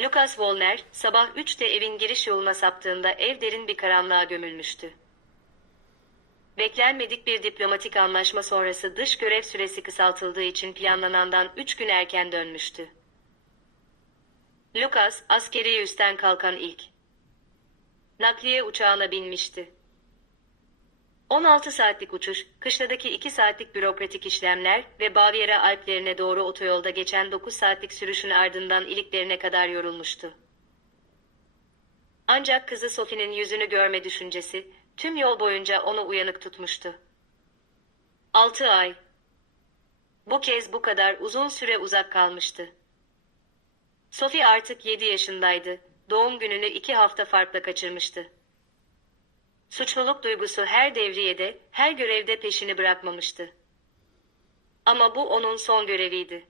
Lucas Wollner, sabah 3'te evin giriş yoluna saptığında ev derin bir karanlığa gömülmüştü. Beklenmedik bir diplomatik anlaşma sonrası dış görev süresi kısaltıldığı için planlanandan 3 gün erken dönmüştü. Lucas, askeri üstten kalkan ilk nakliye uçağına binmişti. 16 saatlik uçuş, kışladaki 2 saatlik bürokratik işlemler ve Bavyera Alplerine doğru otoyolda geçen 9 saatlik sürüşün ardından iliklerine kadar yorulmuştu. Ancak kızı Sophie'nin yüzünü görme düşüncesi, tüm yol boyunca onu uyanık tutmuştu. 6 ay. Bu kez bu kadar uzun süre uzak kalmıştı. Sophie artık 7 yaşındaydı, doğum gününü 2 hafta farkla kaçırmıştı. Suçluluk duygusu her devriyede, her görevde peşini bırakmamıştı. Ama bu onun son göreviydi.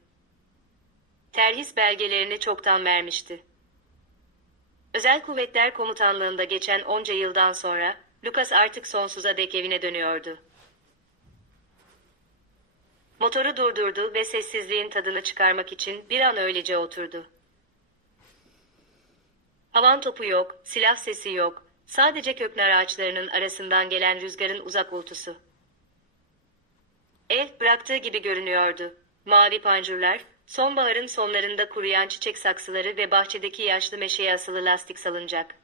Terhis belgelerini çoktan vermişti. Özel Kuvvetler Komutanlığında geçen onca yıldan sonra, Lucas artık sonsuza dek evine dönüyordu. Motoru durdurdu ve sessizliğin tadını çıkarmak için bir an öylece oturdu. Havan topu yok, silah sesi yok, sadece köknar ağaçlarının arasından gelen rüzgarın uzak uğultusu. Ev bıraktığı gibi görünüyordu. Mavi pancurlar, sonbaharın sonlarında kuruyan çiçek saksıları ve bahçedeki yaşlı meşeye asılı lastik salıncak.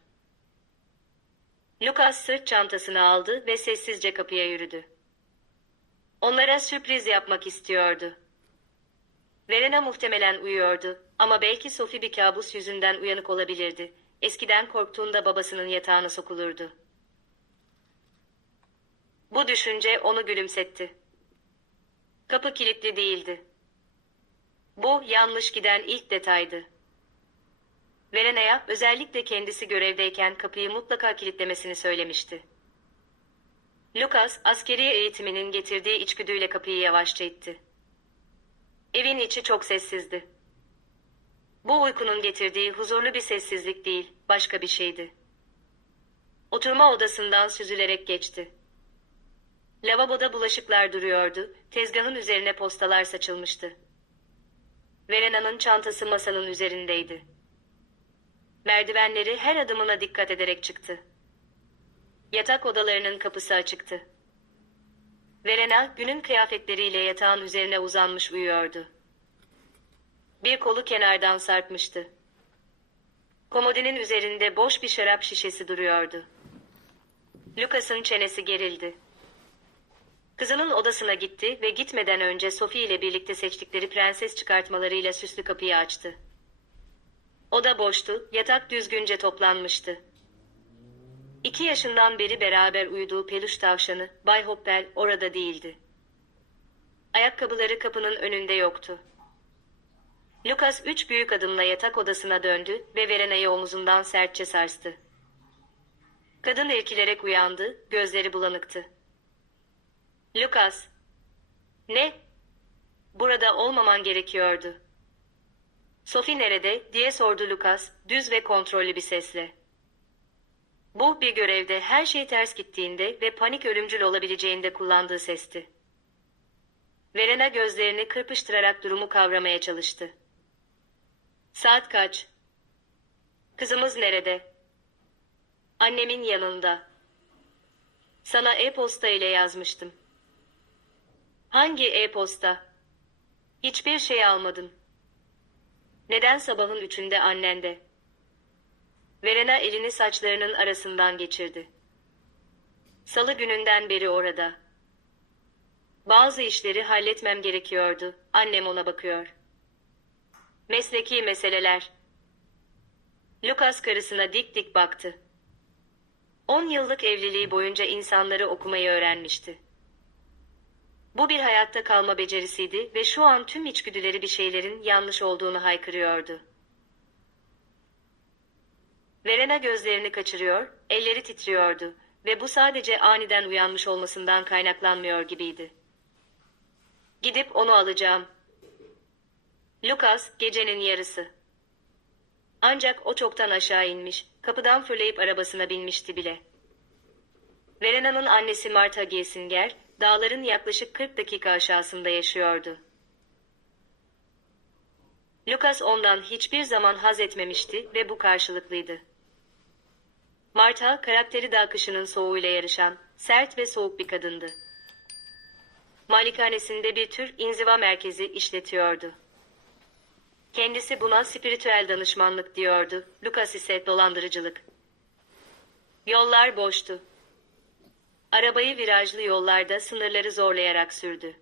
Lucas sırt çantasını aldı ve sessizce kapıya yürüdü. Onlara sürpriz yapmak istiyordu. Verena muhtemelen uyuyordu ama belki Sophie bir kabus yüzünden uyanık olabilirdi. Eskiden korktuğunda babasının yatağına sokulurdu. Bu düşünce onu gülümsetti. Kapı kilitli değildi. Bu yanlış giden ilk detaydı. Verena'ya özellikle kendisi görevdeyken kapıyı mutlaka kilitlemesini söylemişti. Lucas, askeri eğitiminin getirdiği içgüdüyle kapıyı yavaşça itti. Evin içi çok sessizdi. Bu uykunun getirdiği huzurlu bir sessizlik değil, başka bir şeydi. Oturma odasından süzülerek geçti. Lavaboda bulaşıklar duruyordu, tezgahın üzerine postalar saçılmıştı. Verena'nın çantası masanın üzerindeydi. Merdivenleri her adımına dikkat ederek çıktı. Yatak odalarının kapısı açıktı. Verena günün kıyafetleriyle yatağın üzerine uzanmış uyuyordu. Bir kolu kenardan sarkmıştı. Komodinin üzerinde boş bir şarap şişesi duruyordu. Lucas'ın çenesi gerildi. Kızının odasına gitti ve gitmeden önce Sophie ile birlikte seçtikleri prenses çıkartmalarıyla süslü kapıyı açtı. Oda boştu, yatak düzgünce toplanmıştı. 2 yaşından beri beraber uyuduğu peluş tavşanı, Bay Hoppel, orada değildi. Ayakkabıları kapının önünde yoktu. Lucas 3 büyük adımla yatak odasına döndü ve Verena'yı omuzundan sertçe sarstı. Kadın irkilerek uyandı, gözleri bulanıktı. Lucas! Ne? Burada olmaman gerekiyordu. Sophie nerede, diye sordu Lucas, düz ve kontrollü bir sesle. Bu bir görevde her şey ters gittiğinde ve panik ölümcül olabileceğinde kullandığı sesti. Verena gözlerini kırpıştırarak durumu kavramaya çalıştı. Saat kaç? Kızımız nerede? Annemin yanında. Sana e-posta ile yazmıştım. Hangi e-posta? Hiçbir şey almadım. Neden sabahın 3'ünde annende? Verena elini saçlarının arasından geçirdi. Salı gününden beri orada. Bazı işleri halletmem gerekiyordu. Annem ona bakıyor. Mesleki meseleler. Lucas karısına dik dik baktı. 10 yıllık evliliği boyunca insanları okumayı öğrenmişti. Bu bir hayatta kalma becerisiydi ve şu an tüm içgüdüleri bir şeylerin yanlış olduğunu haykırıyordu. Verena gözlerini kaçırıyor, elleri titriyordu ve bu sadece aniden uyanmış olmasından kaynaklanmıyor gibiydi. Gidip onu alacağım. Lucas, gecenin yarısı. Ancak o çoktan aşağı inmiş, kapıdan fırlayıp arabasına binmişti bile. Verena'nın annesi Martha Giesinger, dağların yaklaşık 40 dakika aşağısında yaşıyordu. Lucas ondan hiçbir zaman haz etmemişti ve bu karşılıklıydı. Martha, karakteri de akışının soğuğuyla yarışan, sert ve soğuk bir kadındı. Malikanesinde bir tür inziva merkezi işletiyordu. Kendisi buna spiritüel danışmanlık diyordu, Lucas ise dolandırıcılık. Yollar boştu. Arabayı virajlı yollarda sınırları zorlayarak sürdü.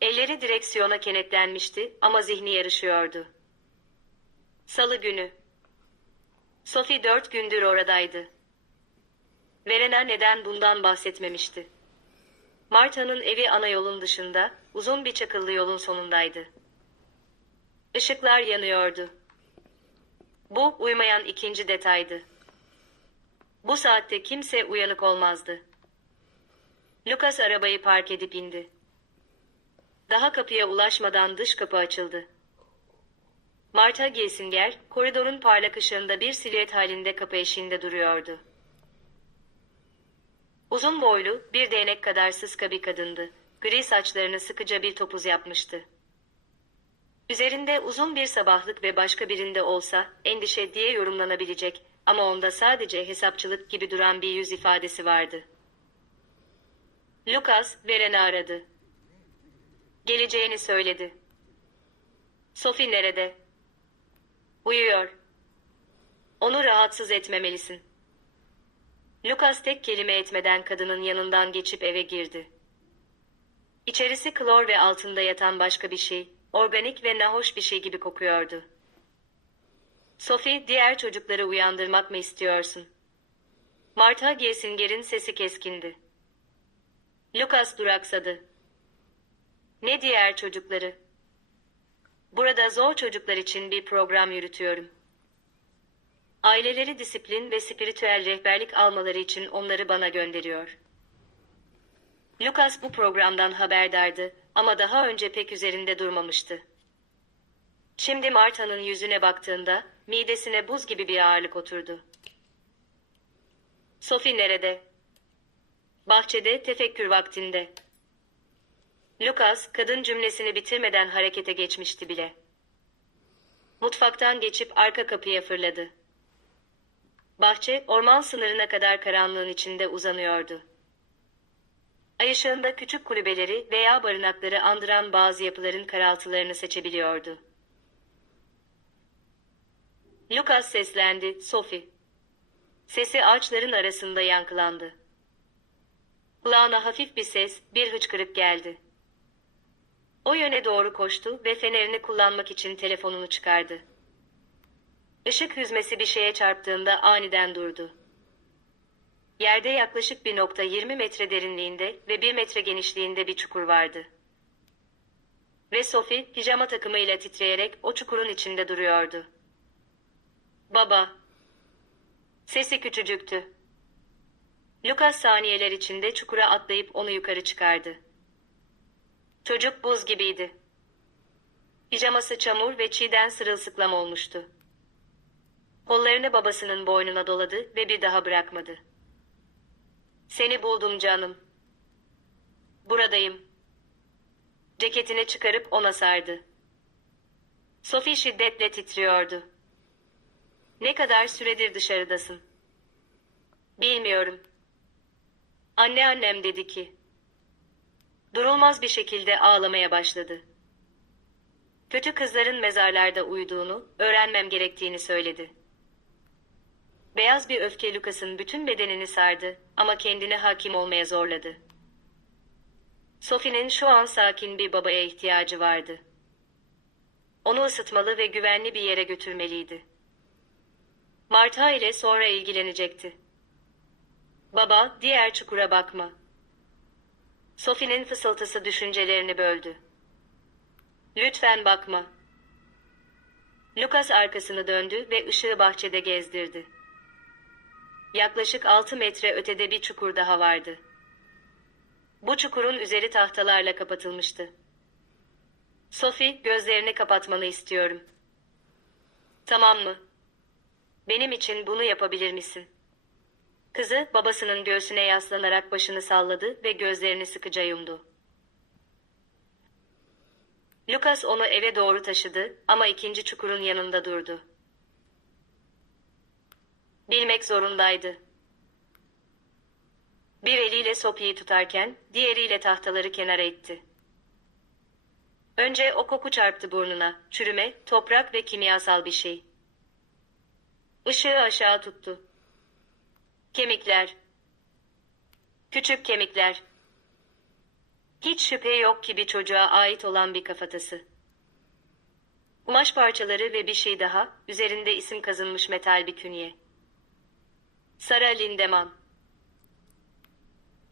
Elleri direksiyona kenetlenmişti ama zihni yarışıyordu. Salı günü. Sophie 4 gündür oradaydı. Verena neden bundan bahsetmemişti? Martha'nın evi ana yolun dışında, uzun bir çakıllı yolun sonundaydı. Işıklar yanıyordu. Bu, uymayan ikinci detaydı. Bu saatte kimse uyanık olmazdı. Lucas arabayı park edip indi. Daha kapıya ulaşmadan dış kapı açıldı. Martha Giesinger, koridorun parlak ışığında bir silüet halinde kapı eşiğinde duruyordu. Uzun boylu, bir değnek kadar sıska bir kadındı. Gri saçlarını sıkıca bir topuz yapmıştı. Üzerinde uzun bir sabahlık ve başka birinde olsa endişe diye yorumlanabilecek ama onda sadece hesapçılık gibi duran bir yüz ifadesi vardı. Lucas, Verena aradı. Geleceğini söyledi. Sophie nerede? Uyuyor. Onu rahatsız etmemelisin. Lucas tek kelime etmeden kadının yanından geçip eve girdi. İçerisi klor ve altında yatan başka bir şey, organik ve nahoş bir şey gibi kokuyordu. Sophie, diğer çocukları uyandırmak mı istiyorsun? Martha Giesinger'in sesi keskindi. Lucas duraksadı. Ne diğer çocukları? Burada zor çocuklar için bir program yürütüyorum. Aileleri disiplin ve spiritüel rehberlik almaları için onları bana gönderiyor. Lucas bu programdan haberdardı ama daha önce pek üzerinde durmamıştı. Şimdi Martha'nın yüzüne baktığında midesine buz gibi bir ağırlık oturdu. Sophie nerede? Bahçede, tefekkür vaktinde. Lucas, kadın cümlesini bitirmeden harekete geçmişti bile. Mutfaktan geçip arka kapıya fırladı. Bahçe, orman sınırına kadar karanlığın içinde uzanıyordu. Ay ışığında küçük kulübeleri veya barınakları andıran bazı yapıların karaltılarını seçebiliyordu. Lucas seslendi, Sophie. Sesi ağaçların arasında yankılandı. Kulağına hafif bir ses, bir hıçkırık geldi. O yöne doğru koştu ve fenerini kullanmak için telefonunu çıkardı. Işık hüzmesi bir şeye çarptığında aniden durdu. Yerde yaklaşık 1,20 metre derinliğinde ve 1 metre genişliğinde bir çukur vardı. Ve Sophie, pijama takımıyla titreyerek o çukurun içinde duruyordu. Baba. Sesi küçücüktü. Lucas saniyeler içinde çukura atlayıp onu yukarı çıkardı. Çocuk buz gibiydi. Pijaması çamur ve çiğden sırılsıklam olmuştu. Kollarını babasının boynuna doladı ve bir daha bırakmadı. Seni buldum canım. Buradayım. Ceketini çıkarıp ona sardı. Sophie şiddetle titriyordu. Ne kadar süredir dışarıdasın? Bilmiyorum. Annem dedi ki. Durulmaz bir şekilde ağlamaya başladı. Kötü kızların mezarlarda uyuduğunu, öğrenmem gerektiğini söyledi. Beyaz bir öfke Lucas'ın bütün bedenini sardı ama kendine hakim olmaya zorladı. Sophie'nin şu an sakin bir babaya ihtiyacı vardı. Onu ısıtmalı ve güvenli bir yere götürmeliydi. Martha ile sonra ilgilenecekti. Baba, diğer çukura bakma. Sophie'nin fısıltısı düşüncelerini böldü. Lütfen bakma. Lucas arkasını döndü ve ışığı bahçede gezdirdi. Yaklaşık 6 metre ötede bir çukur daha vardı. Bu çukurun üzeri tahtalarla kapatılmıştı. Sophie, gözlerini kapatmanı istiyorum. Tamam mı? Benim için bunu yapabilir misin? Kızı, babasının göğsüne yaslanarak başını salladı ve gözlerini sıkıca yumdu. Lucas onu eve doğru taşıdı ama ikinci çukurun yanında durdu. Bilmek zorundaydı. Bir eliyle sopayı tutarken diğeriyle tahtaları kenara itti. Önce o koku çarptı burnuna, çürüme, toprak ve kimyasal bir şey. Işığı aşağı tuttu. Kemikler. Küçük kemikler. Hiç şüphe yok ki bir çocuğa ait olan bir kafatası. Kumaş parçaları ve bir şey daha, üzerinde isim kazınmış metal bir künye. Sarah Lindemann.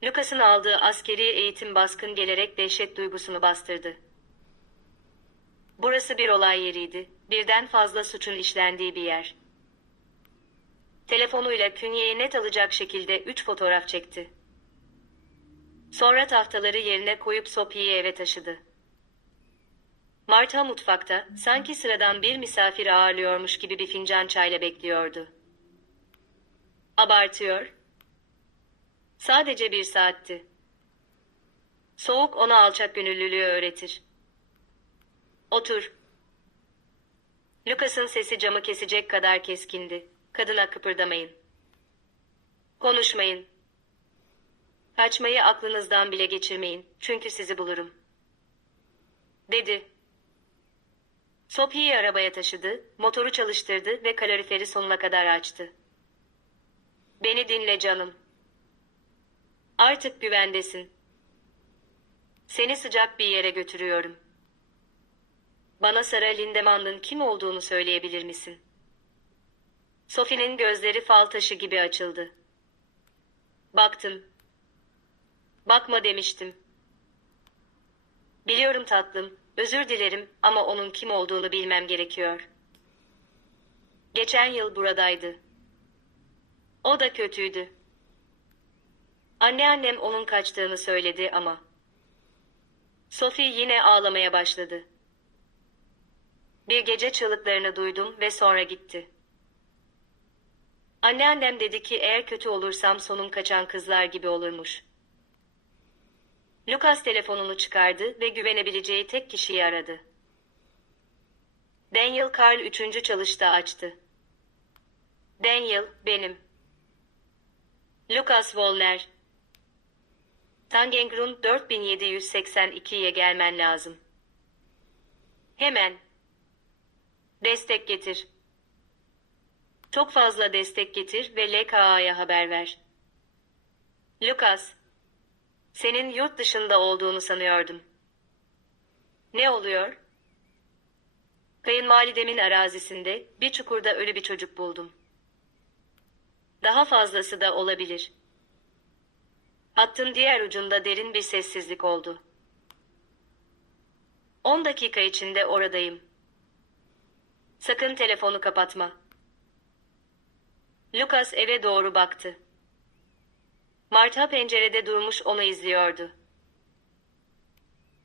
Lucas'ın aldığı askeri eğitim baskın gelerek dehşet duygusunu bastırdı. Burası bir olay yeriydi, birden fazla suçun işlendiği bir yer. Telefonuyla künyeyi net alacak şekilde 3 fotoğraf çekti. Sonra tahtaları yerine koyup Sophie'yi eve taşıdı. Martha mutfakta, sanki sıradan bir misafir ağırlıyormuş gibi bir fincan çayla bekliyordu. Abartıyor. Sadece 1 saatti. Soğuk ona alçakgönüllülüğü öğretir. Otur. Lucas'ın sesi camı kesecek kadar keskindi. Kadına kıpırdamayın. Konuşmayın. Kaçmayı aklınızdan bile geçirmeyin, çünkü sizi bulurum. Dedi. Sophie'yi arabaya taşıdı, motoru çalıştırdı ve kaloriferi sonuna kadar açtı. Beni dinle canım. Artık güvendesin. Seni sıcak bir yere götürüyorum. Bana Sarah Lindemann'ın kim olduğunu söyleyebilir misin? Sophie'nin gözleri fal taşı gibi açıldı. Baktım. Bakma demiştim. Biliyorum tatlım, özür dilerim ama onun kim olduğunu bilmem gerekiyor. Geçen yıl buradaydı. O da kötüydü. Anneannem onun kaçtığını söyledi ama. Sophie yine ağlamaya başladı. Bir gece çığlıklarını duydum ve sonra gitti. Anneannem dedi ki eğer kötü olursam sonum kaçan kızlar gibi olurmuş. Lucas telefonunu çıkardı ve güvenebileceği tek kişiyi aradı. Daniel Carl 3. çalışta açtı. Daniel, benim. Lucas Wollner. Tangengrund 4782'ye gelmen lazım. Hemen. Destek getir. Çok fazla destek getir ve LKA'ya haber ver. Lucas. Senin yurt dışında olduğunu sanıyordum. Ne oluyor? Kayınvalidemin arazisinde bir çukurda ölü bir çocuk buldum. Daha fazlası da olabilir. Hattın diğer ucunda derin bir sessizlik oldu. 10 dakika içinde oradayım. Sakın telefonu kapatma. Lucas eve doğru baktı. Martha pencerede durmuş onu izliyordu.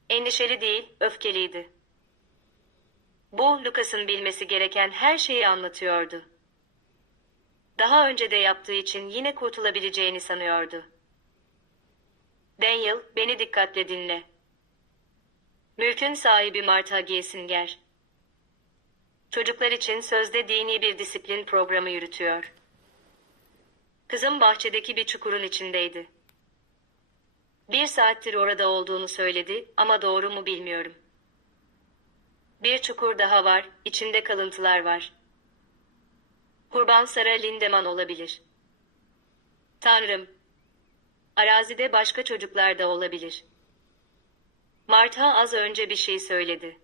Endişeli değil, öfkeliydi. Bu, Lucas'ın bilmesi gereken her şeyi anlatıyordu. Daha önce de yaptığı için yine kurtulabileceğini sanıyordu. Daniel, beni dikkatle dinle. Mülkün sahibi Martha Giesinger. Çocuklar için sözde dini bir disiplin programı yürütüyor. Kızım bahçedeki bir çukurun içindeydi. 1 saattir orada olduğunu söyledi ama doğru mu bilmiyorum. Bir çukur daha var, içinde kalıntılar var. Kurban Sarah Lindemann olabilir. Tanrım. Arazide başka çocuklar da olabilir. Martha az önce bir şey söyledi.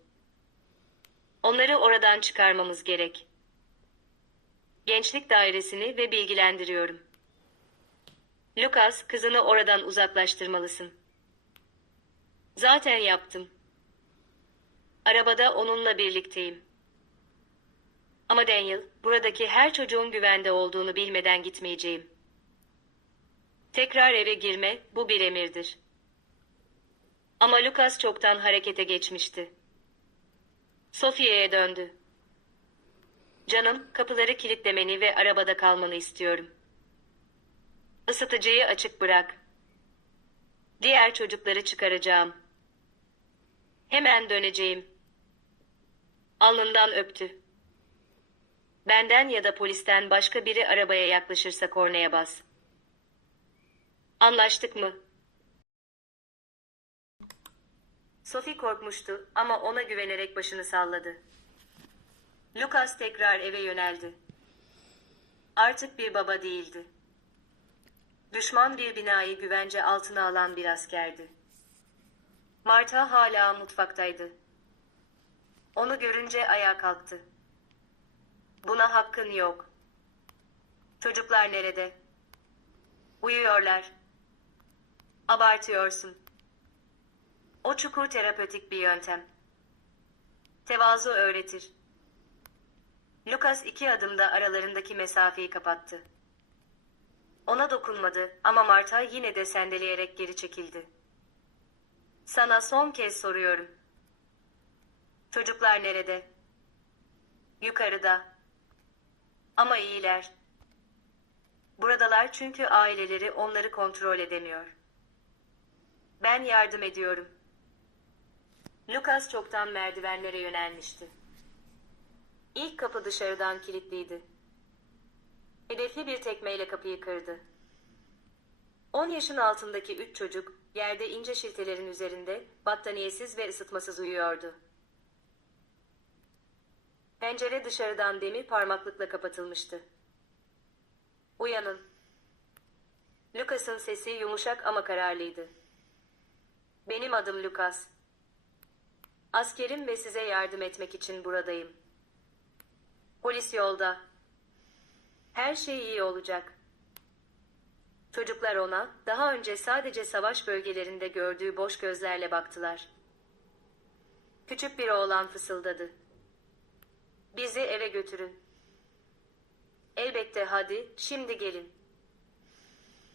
Onları oradan çıkarmamız gerek. Gençlik dairesini ve bilgilendiriyorum. Lucas, kızını oradan uzaklaştırmalısın. Zaten yaptım. Arabada onunla birlikteyim. Ama Daniel, buradaki her çocuğun güvende olduğunu bilmeden gitmeyeceğim. Tekrar eve girme, bu bir emirdir. Ama Lucas çoktan harekete geçmişti. Sophie'ye döndü. Canım, kapıları kilitlemeni ve arabada kalmanı istiyorum. Isıtıcıyı açık bırak. Diğer çocukları çıkaracağım. Hemen döneceğim. Alnından öptü. Benden ya da polisten başka biri arabaya yaklaşırsa kornaya bas. Anlaştık mı? Sophie korkmuştu ama ona güvenerek başını salladı. Lucas tekrar eve yöneldi. Artık bir baba değildi. Düşman bir binayı güvence altına alan bir askerdi. Marta hala mutfaktaydı. Onu görünce ayağa kalktı. Buna hakkın yok. Çocuklar nerede? Uyuyorlar. Abartıyorsun. O çukur terapötik bir yöntem. Tevazu öğretir. Lucas 2 adımda aralarındaki mesafeyi kapattı. Ona dokunmadı ama Marta yine de sendeleyerek geri çekildi. Sana son kez soruyorum. Çocuklar nerede? Yukarıda. Ama iyiler. Buradalar çünkü aileleri onları kontrol edemiyor. Ben yardım ediyorum. Lucas çoktan merdivenlere yönelmişti. İlk kapı dışarıdan kilitliydi. Hedefli bir tekmeyle kapıyı kırdı. 10 yaşın altındaki 3 çocuk, yerde ince şiltelerin üzerinde, battaniyesiz ve ısıtmasız uyuyordu. Pencere dışarıdan demir parmaklıkla kapatılmıştı. Uyanın. Lucas'ın sesi yumuşak ama kararlıydı. Benim adım Lucas. Askerim ve size yardım etmek için buradayım. Polis yolda. Her şey iyi olacak. Çocuklar ona, daha önce sadece savaş bölgelerinde gördüğü boş gözlerle baktılar. Küçük bir oğlan fısıldadı. Bizi eve götürün. Elbette hadi, şimdi gelin.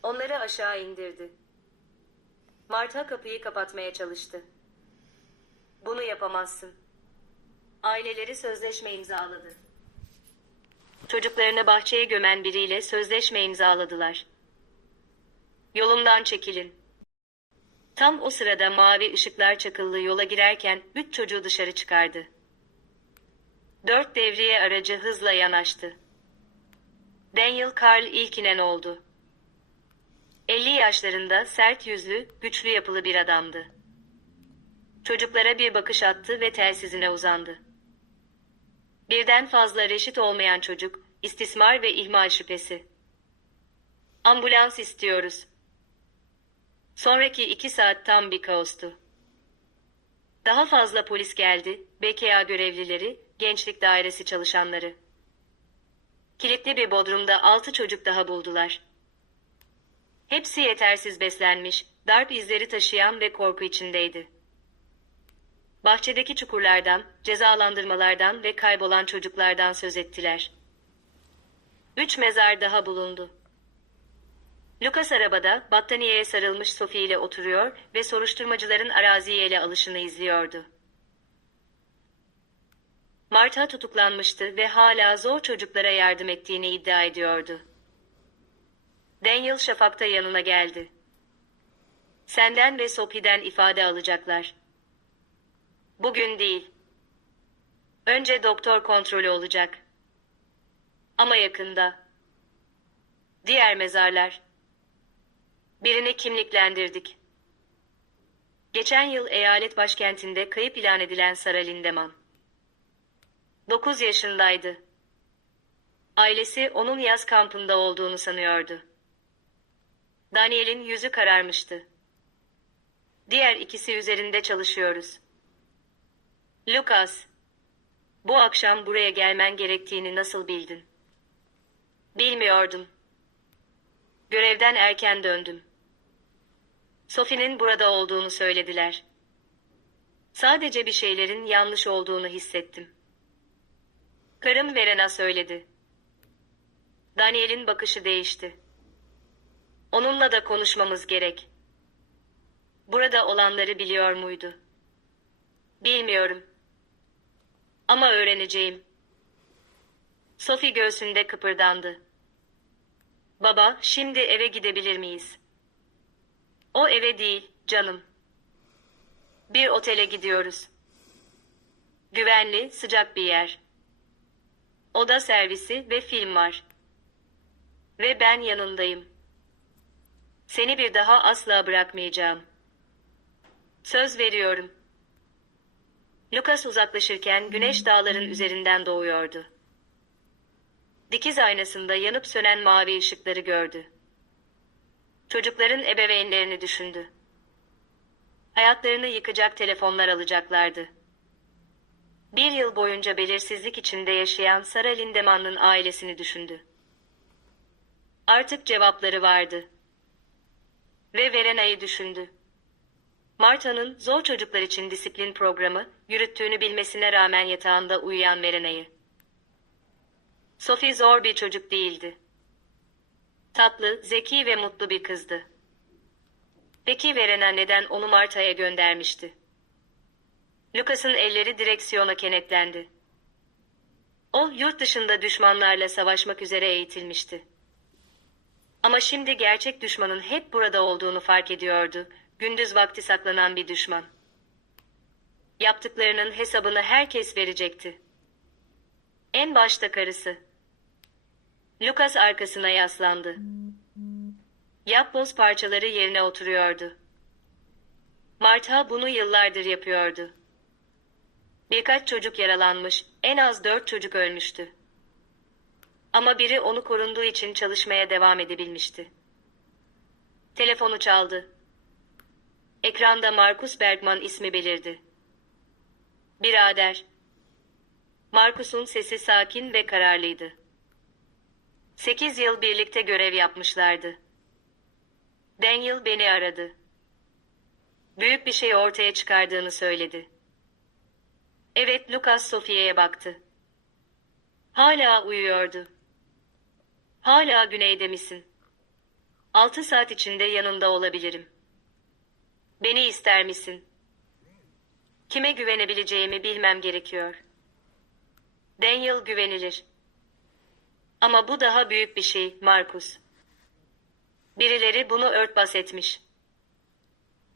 Onları aşağı indirdi. Marta kapıyı kapatmaya çalıştı. Bunu yapamazsın. Aileleri sözleşme imzaladı. Çocuklarını bahçeye gömen biriyle sözleşme imzaladılar. Yolumdan çekilin. Tam o sırada mavi ışıklar çakıllı yola girerken 3 çocuğu dışarı çıkardı. 4 devriye aracı hızla yanaştı. Daniel Carl ilk inen oldu. 50 yaşlarında sert yüzlü, güçlü yapılı bir adamdı. Çocuklara bir bakış attı ve telsizine uzandı. Birden fazla reşit olmayan çocuk, istismar ve ihmal şüphesi. Ambulans istiyoruz. Sonraki 2 saat tam bir kaostu. Daha fazla polis geldi, BKA görevlileri, gençlik dairesi çalışanları. Kilitli bir bodrumda 6 çocuk daha buldular. Hepsi yetersiz beslenmiş, darp izleri taşıyan ve korku içindeydi. Bahçedeki çukurlardan, cezalandırmalardan ve kaybolan çocuklardan söz ettiler. 3 mezar daha bulundu. Lucas arabada, battaniyeye sarılmış Sophie ile oturuyor ve soruşturmacıların araziyi ele alışını izliyordu. Marta tutuklanmıştı ve hala zor çocuklara yardım ettiğini iddia ediyordu. Daniel şafakta yanına geldi. Senden ve Sophie'den ifade alacaklar. Bugün değil. Önce doktor kontrolü olacak. Ama yakında. Diğer mezarlar. Birini kimliklendirdik. Geçen yıl eyalet başkentinde kayıp ilan edilen Sarah Lindemann. 9 yaşındaydı. Ailesi onun yaz kampında olduğunu sanıyordu. Daniel'in yüzü kararmıştı. Diğer ikisi üzerinde çalışıyoruz. Lucas, bu akşam buraya gelmen gerektiğini nasıl bildin? Bilmiyordum. Görevden erken döndüm. Sophie'nin burada olduğunu söylediler. Sadece bir şeylerin yanlış olduğunu hissettim. Karım Verena söyledi. Daniel'in bakışı değişti. Onunla da konuşmamız gerek. Burada olanları biliyor muydu? Bilmiyorum. Ama öğreneceğim. Sophie göğsünde kıpırdandı. Baba, şimdi eve gidebilir miyiz? O eve değil, canım. Bir otele gidiyoruz. Güvenli, sıcak bir yer. Oda servisi ve film var. Ve ben yanındayım. Seni bir daha asla bırakmayacağım. Söz veriyorum. Lucas uzaklaşırken güneş dağların üzerinden doğuyordu. Dikiz aynasında yanıp sönen mavi ışıkları gördü. Çocukların ebeveynlerini düşündü. Hayatlarını yıkacak telefonlar alacaklardı. Bir yıl boyunca belirsizlik içinde yaşayan Sarah Lindemann'ın ailesini düşündü. Artık cevapları vardı. Ve Verena'yı düşündü. Martha'nın zor çocuklar için disiplin programı yürüttüğünü bilmesine rağmen yatağında uyuyan Verena'yı. Sophie zor bir çocuk değildi. Tatlı, zeki ve mutlu bir kızdı. Peki Verena neden onu Martha'ya göndermişti? Lucas'ın elleri direksiyona kenetlendi. O, yurt dışında düşmanlarla savaşmak üzere eğitilmişti. Ama şimdi gerçek düşmanın hep burada olduğunu fark ediyordu. Gündüz vakti saklanan bir düşman. Yaptıklarının hesabını herkes verecekti. En başta karısı. Lucas arkasına yaslandı. Yapboz parçaları yerine oturuyordu. Martha bunu yıllardır yapıyordu. Birkaç çocuk yaralanmış, en az 4 çocuk ölmüştü. Ama biri onu korunduğu için çalışmaya devam edebilmişti. Telefonu çaldı. Ekranda Markus Bergman ismi belirdi. Birader. Markus'un sesi sakin ve kararlıydı. 8 yıl birlikte görev yapmışlardı. Daniel beni aradı. Büyük bir şey ortaya çıkardığını söyledi. Evet, Lucas Sophie'ye baktı. Hala uyuyordu. Hala güneyde misin? 6 saat içinde yanında olabilirim. Beni ister misin? Kime güvenebileceğimi bilmem gerekiyor. Daniel güvenilir. Ama bu daha büyük bir şey, Markus. Birileri bunu örtbas etmiş.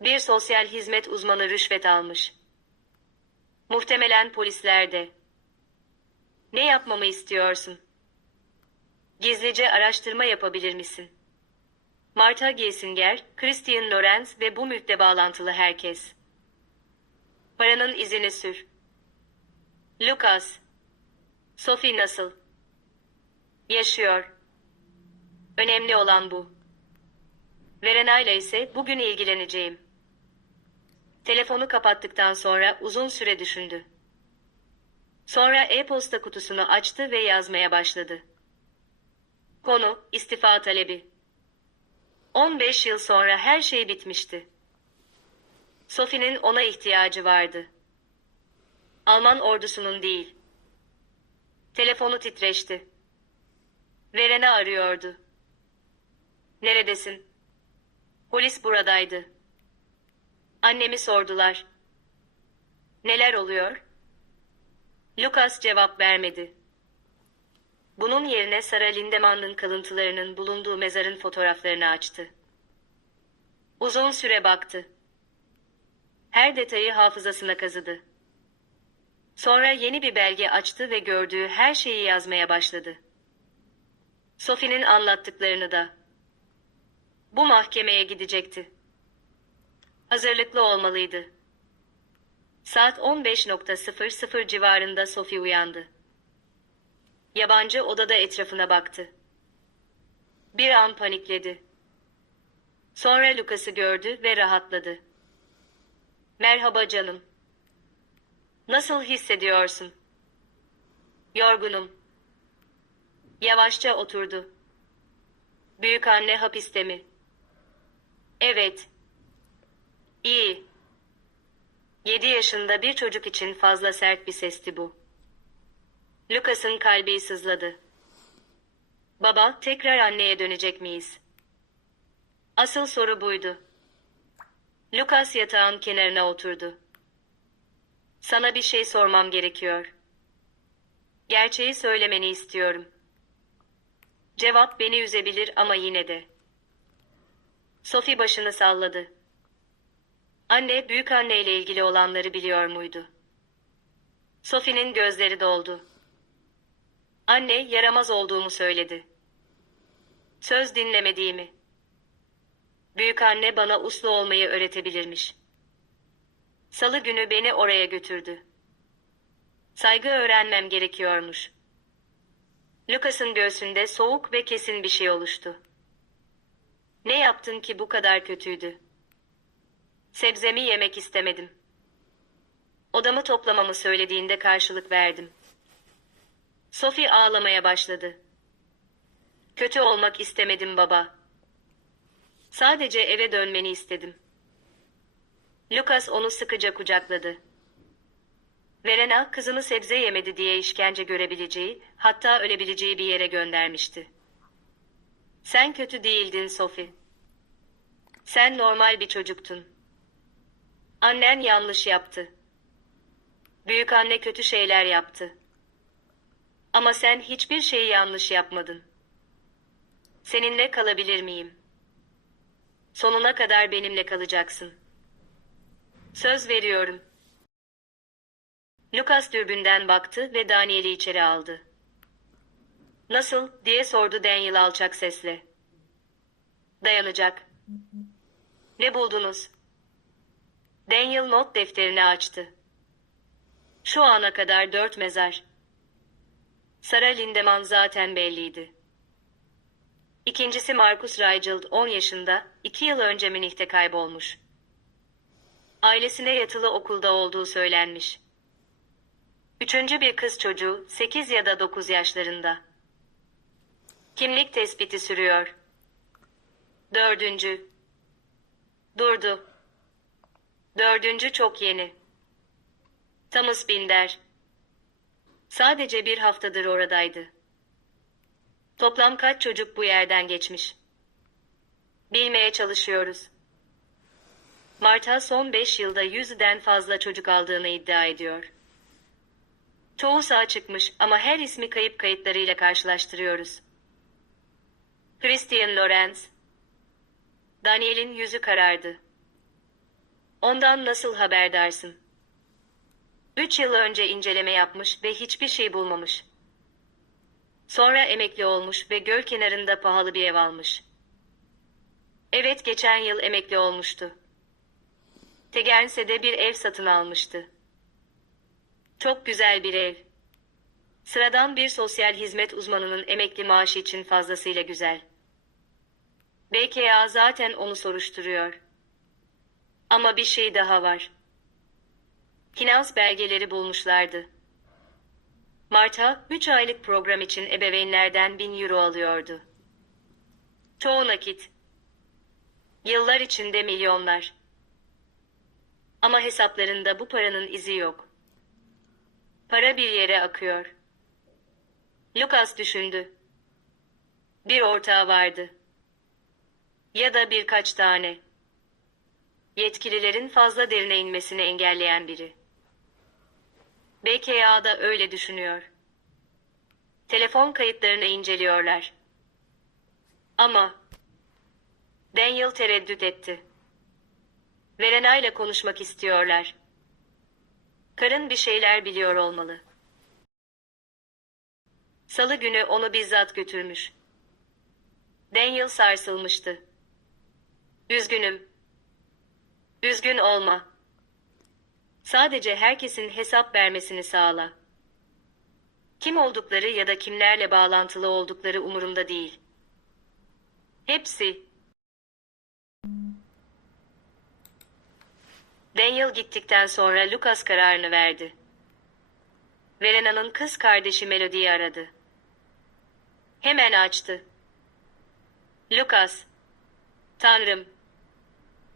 Bir sosyal hizmet uzmanı rüşvet almış. Muhtemelen polisler de. Ne yapmamı istiyorsun? Gizlice araştırma yapabilir misin? Martha Giesinger, Christian Lorenz ve bu mülkle bağlantılı herkes. Paranın izini sür. Lucas. Sophie nasıl? Yaşıyor. Önemli olan bu. Verena'yla ise bugün ilgileneceğim. Telefonu kapattıktan sonra uzun süre düşündü. Sonra e-posta kutusunu açtı ve yazmaya başladı. Konu, istifa talebi. 15 yıl sonra her şey bitmişti. Sophie'nin ona ihtiyacı vardı. Alman ordusunun değil. Telefonu titreşti. Verena arıyordu. Neredesin? Polis buradaydı. Annemi sordular. Neler oluyor? Lucas cevap vermedi. Bunun yerine Sarah Lindemann'ın kalıntılarının bulunduğu mezarın fotoğraflarını açtı. Uzun süre baktı. Her detayı hafızasına kazıdı. Sonra yeni bir belge açtı ve gördüğü her şeyi yazmaya başladı. Sophie'nin anlattıklarını da. Bu mahkemeye gidecekti. Hazırlıklı olmalıydı. Saat 15.00 civarında Sophie uyandı. Yabancı odada etrafına baktı. Bir an panikledi. Sonra Lucas'ı gördü ve rahatladı. Merhaba canım. Nasıl hissediyorsun? Yorgunum. Yavaşça oturdu. Büyükanne hapiste mi? Evet. İyi. 7 yaşında bir çocuk için fazla sert bir sesti bu. Lucas'ın kalbi sızladı. Baba, tekrar anneye dönecek miyiz? Asıl soru buydu. Lucas yatağın kenarına oturdu. Sana bir şey sormam gerekiyor. Gerçeği söylemeni istiyorum. Cevap beni üzebilir ama yine de. Sophie başını salladı. Anne, büyükanne ile ilgili olanları biliyor muydu? Sophie'nin gözleri doldu. Anne, yaramaz olduğumu söyledi. Söz dinlemediğimi. Büyükanne bana uslu olmayı öğretebilirmiş. Salı günü beni oraya götürdü. Saygı öğrenmem gerekiyormuş. Lucas'ın göğsünde soğuk ve kesin bir şey oluştu. Ne yaptın ki bu kadar kötüydü? Sebzemi yemek istemedim. Odamı toplamamı söylediğinde karşılık verdim. Sophie ağlamaya başladı. Kötü olmak istemedim baba. Sadece eve dönmeni istedim. Lucas onu sıkıca kucakladı. Verena kızını sebze yemedi diye işkence görebileceği, hatta ölebileceği bir yere göndermişti. Sen kötü değildin Sophie. Sen normal bir çocuktun. Annen yanlış yaptı. Büyükanne kötü şeyler yaptı. Ama sen hiçbir şeyi yanlış yapmadın. Seninle kalabilir miyim? Sonuna kadar benimle kalacaksın. Söz veriyorum. Lucas dürbünden baktı ve Daniel'i içeri aldı. Nasıl, diye sordu Daniel alçak sesle. Dayanacak. Ne buldunuz? Daniel not defterini açtı. Şu ana kadar 4 mezar. Sarah Lindemann zaten belliydi. İkincisi Marcus Reichelt 10 yaşında, 2 yıl önce Münih'te kaybolmuş. Ailesine yatılı okulda olduğu söylenmiş. Üçüncü bir kız çocuğu, 8 ya da 9 yaşlarında. Kimlik tespiti sürüyor. Dördüncü. Durdu. Dördüncü çok yeni. Thomas Binder. Sadece bir haftadır oradaydı. Toplam kaç çocuk bu yerden geçmiş? Bilmeye çalışıyoruz. Martha son 5 yılda 100'den fazla çocuk aldığını iddia ediyor. Çoğu sağ çıkmış ama her ismi kayıp kayıtlarıyla karşılaştırıyoruz. Christian Lorenz. Daniel'in yüzü karardı. Ondan nasıl haberdarsın? 3 yıl önce inceleme yapmış ve hiçbir şey bulmamış. Sonra emekli olmuş ve göl kenarında pahalı bir ev almış. Evet, geçen yıl emekli olmuştu. Tegernse'de bir ev satın almıştı. Çok güzel bir ev. Sıradan bir sosyal hizmet uzmanının emekli maaşı için fazlasıyla güzel. BKA zaten onu soruşturuyor. Ama bir şey daha var. Finans belgeleri bulmuşlardı. Martha, 3 aylık program için ebeveynlerden 1000 euro alıyordu. Çoğu nakit. Yıllar içinde milyonlar. Ama hesaplarında bu paranın izi yok. Para bir yere akıyor. Lucas düşündü. Bir ortağı vardı. Ya da birkaç tane. Yetkililerin fazla derine inmesini engelleyen biri. BKA da öyle düşünüyor. Telefon kayıtlarını inceliyorlar. Ama Daniel tereddüt etti. Verena ile konuşmak istiyorlar. Karın bir şeyler biliyor olmalı. Salı günü onu bizzat götürmüş. Daniel sarsılmıştı. Üzgünüm. Üzgün olma. Sadece herkesin hesap vermesini sağla. Kim oldukları ya da kimlerle bağlantılı oldukları umurumda değil. Hepsi. Daniel gittikten sonra Lucas kararını verdi. Verena'nın kız kardeşi Melody'yi aradı. Hemen açtı. Lucas. Tanrım.